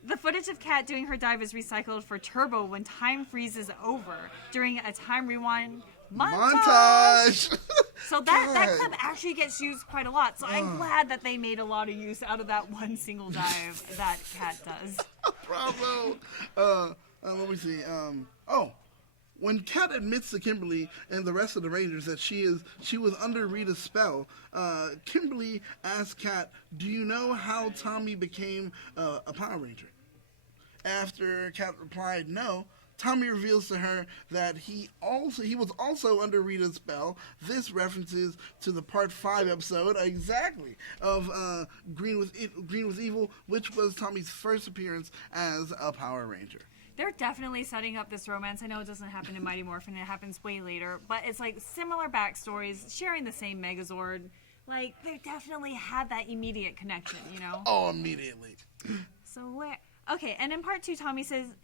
The footage of Kat doing her dive is recycled for Turbo when time freezes over during a time rewind montage. So that clip actually gets used quite a lot. So I'm glad that they made a lot of use out of that one single dive that Kat does. Bravo. Let me see. When Kat admits to Kimberly and the rest of the Rangers that she was under Rita's spell, Kimberly asks Kat, "Do you know how Tommy became a Power Ranger?" After Kat replied no, Tommy reveals to her that he was also under Rita's spell. This references to the Part 5 episode, exactly, of Green was Evil, which was Tommy's first appearance as a Power Ranger. They're definitely setting up this romance. I know it doesn't happen in Mighty Morphin. It happens way later. But it's similar backstories, sharing the same Megazord. They definitely had that immediate connection, Oh, immediately. So where... Okay, and in Part 2, Tommy says...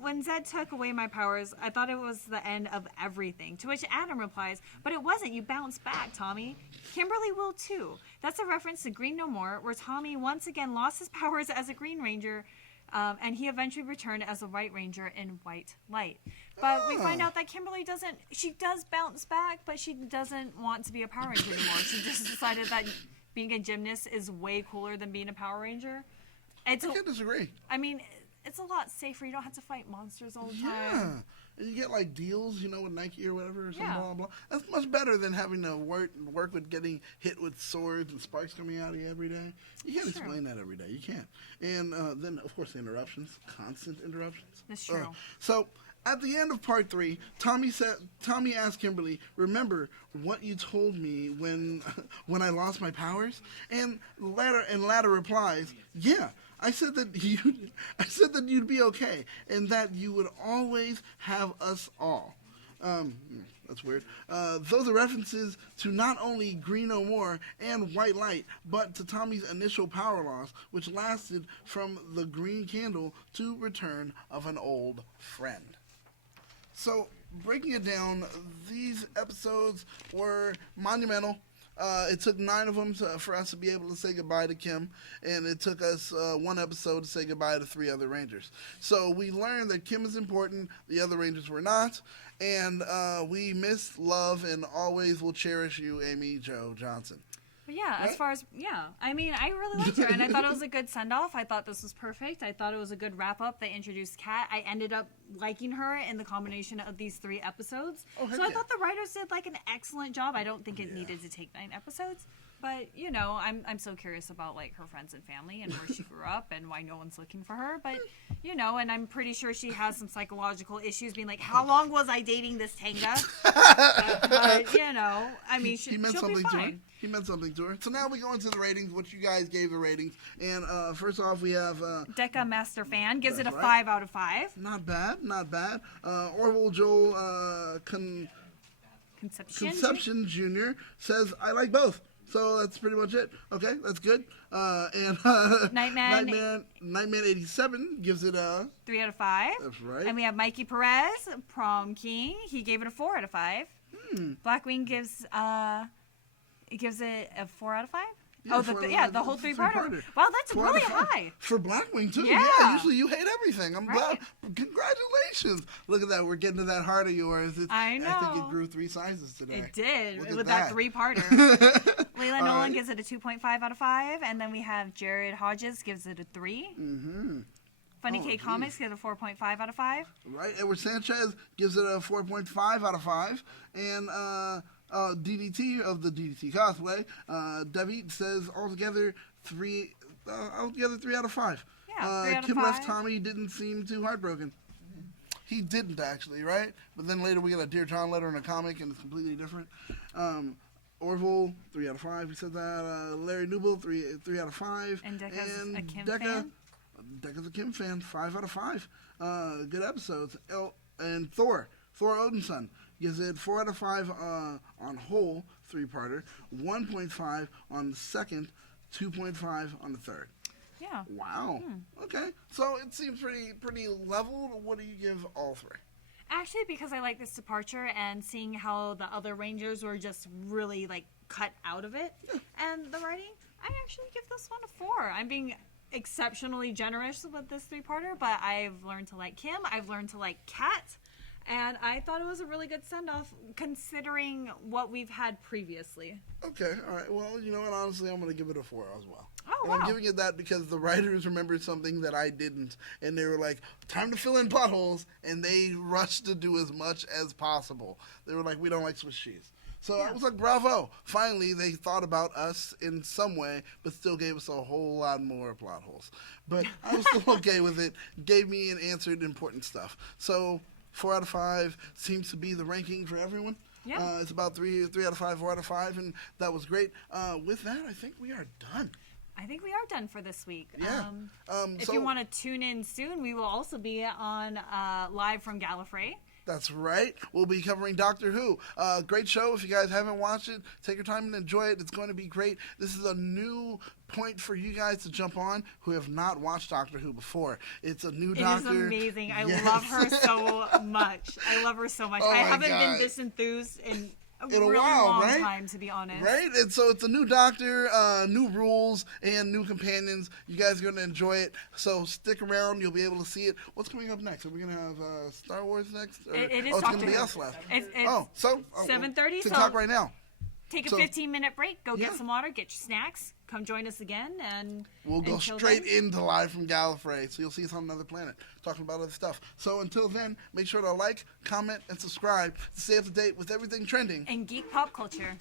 when Zed took away my powers, I thought it was the end of everything. To which Adam replies, but it wasn't. You bounced back, Tommy. Kimberly will too. That's a reference to Green No More, where Tommy once again lost his powers as a Green Ranger, and he eventually returned as a White Ranger in White Light. But we find out that Kimberly doesn't... She does bounce back, but she doesn't want to be a Power Ranger anymore. She just decided that being a gymnast is way cooler than being a Power Ranger. I can't disagree. I mean... It's a lot safer. You don't have to fight monsters all the time. Yeah. And you get deals, with Nike or whatever, or some blah, blah. That's much better than having to work with getting hit with swords and sparks coming out of you every day. You can't explain that every day. You can't. And then, of course, the interruptions. Constant interruptions. That's true. So, at the end of Part 3, Tommy asked Kimberly, "Remember what you told me when I lost my powers?" And Ladder replies, "Yeah. I said that you'd be okay, and that you would always have us all." That's weird. Those are references to not only Green No More and White Light, but to Tommy's initial power loss, which lasted from the green candle to return of an old friend. So, breaking it down, these episodes were monumental. It took 9 of them for us to be able to say goodbye to Kim, and it took us 1 episode to say goodbye to 3 other Rangers. So we learned that Kim is important, the other Rangers were not, and we miss, love, and always will cherish you, Amy Jo Johnson. But yeah, right? As far as, I mean, I really liked her, and I thought it was a good send-off. I thought this was perfect. I thought it was a good wrap-up. They introduced Kat. I ended up liking her in the combination of these 3 episodes. So I thought the writers did, an excellent job. I don't think it needed to take 9 episodes. But, I'm so curious about, her friends and family and where she grew up and why no one's looking for her. But, and I'm pretty sure she has some psychological issues being how long was I dating this Tanga? But, I mean, she'll be fine. He meant something to her. So now we go into the ratings, what you guys gave the ratings. And first off, we have... Decca Master Fan gives it a 5 out of 5. Not bad. Orville Joel Conception Jr. says, I like both. So that's pretty much it. Okay, that's good. And Nightman 87 gives it a 3 out of 5. That's right. And we have Mikey Perez, Prom King. He gave it a 4 out of 5. Blackwing gives it a 4 out of 5. Yeah, the whole 3-parter. Wow, that's really high. For Blackwing, too. Yeah. Usually you hate everything. I'm glad. Congratulations. Look at that. We're getting to that heart of yours. I know. I think it grew 3 sizes today. It did. Look with at that 3-parter. Leila Nolan gives it a 2.5 out of 5. And then we have Jared Hodges gives it a 3. Mm-hmm. Funny K Comics gives it a 4.5 out of 5. Right. Edward Sanchez gives it a 4.5 out of 5. And DDT of the DDT cosplay. Debbie says altogether 3 out of 5. Yeah, 3 out of Kim 5. left Tommy didn't seem too heartbroken. He didn't actually, right? But then later we get a Dear John letter in a comic, and it's completely different. Orville, 3 out of 5. He said that. Larry Newble, 3 out of 5. And Decca's a Kim fan? Decca's a Kim fan, 5 out of 5. Good episodes. And Thor Odinson gives it 4 out of 5 on whole 3-parter, 1.5 on the second, 2.5 on the third. Yeah. Wow. Okay. So it seems pretty level. What do you give all 3? Actually, because I like this departure and seeing how the other Rangers were just really, like, cut out of it. And the writing, I actually give this one a 4. I'm being exceptionally generous with this 3-parter, but I've learned to like Kim. I've learned to like Kat. And I thought it was a really good send-off, considering what we've had previously. Okay, all right. Well, you know what? Honestly, I'm going to give it a 4 as well. Oh, and wow. I'm giving it that because the writers remembered something that I didn't. And they were like, time to fill in plot holes. And they rushed to do as much as possible. They were like, we don't like Swiss cheese. So I was like, bravo. Finally, they thought about us in some way, but still gave us a whole lot more plot holes. But I was still okay with it. Gave me and answered important stuff. So 4 out of 5 seems to be the ranking for everyone. Yeah. It's about 3 out of 5, 4 out of 5, and that was great. With that, I think we are done. I think we are done for this week. Yeah. If So- you want to tune in soon, we will also be on live from Gallifrey. That's right. We'll be covering Doctor Who. Great show. If you guys haven't watched it, take your time and enjoy it. It's going to be great. This is a new point for you guys to jump on who have not watched Doctor Who before. It's a new Doctor. It is amazing. Yes. I love her so much. I love her so much. Oh I my haven't God. been this enthused in a In a really while, long right? time, to be honest. Right? And so it's a new Doctor, new rules, and new companions. You guys are going to enjoy it. So stick around. You'll be able to see it. What's coming up next? Are we going to have Star Wars next? Or, It is it's going Doctor to be Who. us left. It's So 7:30, To so- talk right now. Take a So- 15-minute break. Go Yeah. get some water. Get your snacks. Come join us again, and We'll go until straight then, into Live from Gallifrey, so you'll see us on another planet, talking about other stuff. So until then, make sure to like, comment, and subscribe to stay up to date with everything trending. in geek pop culture.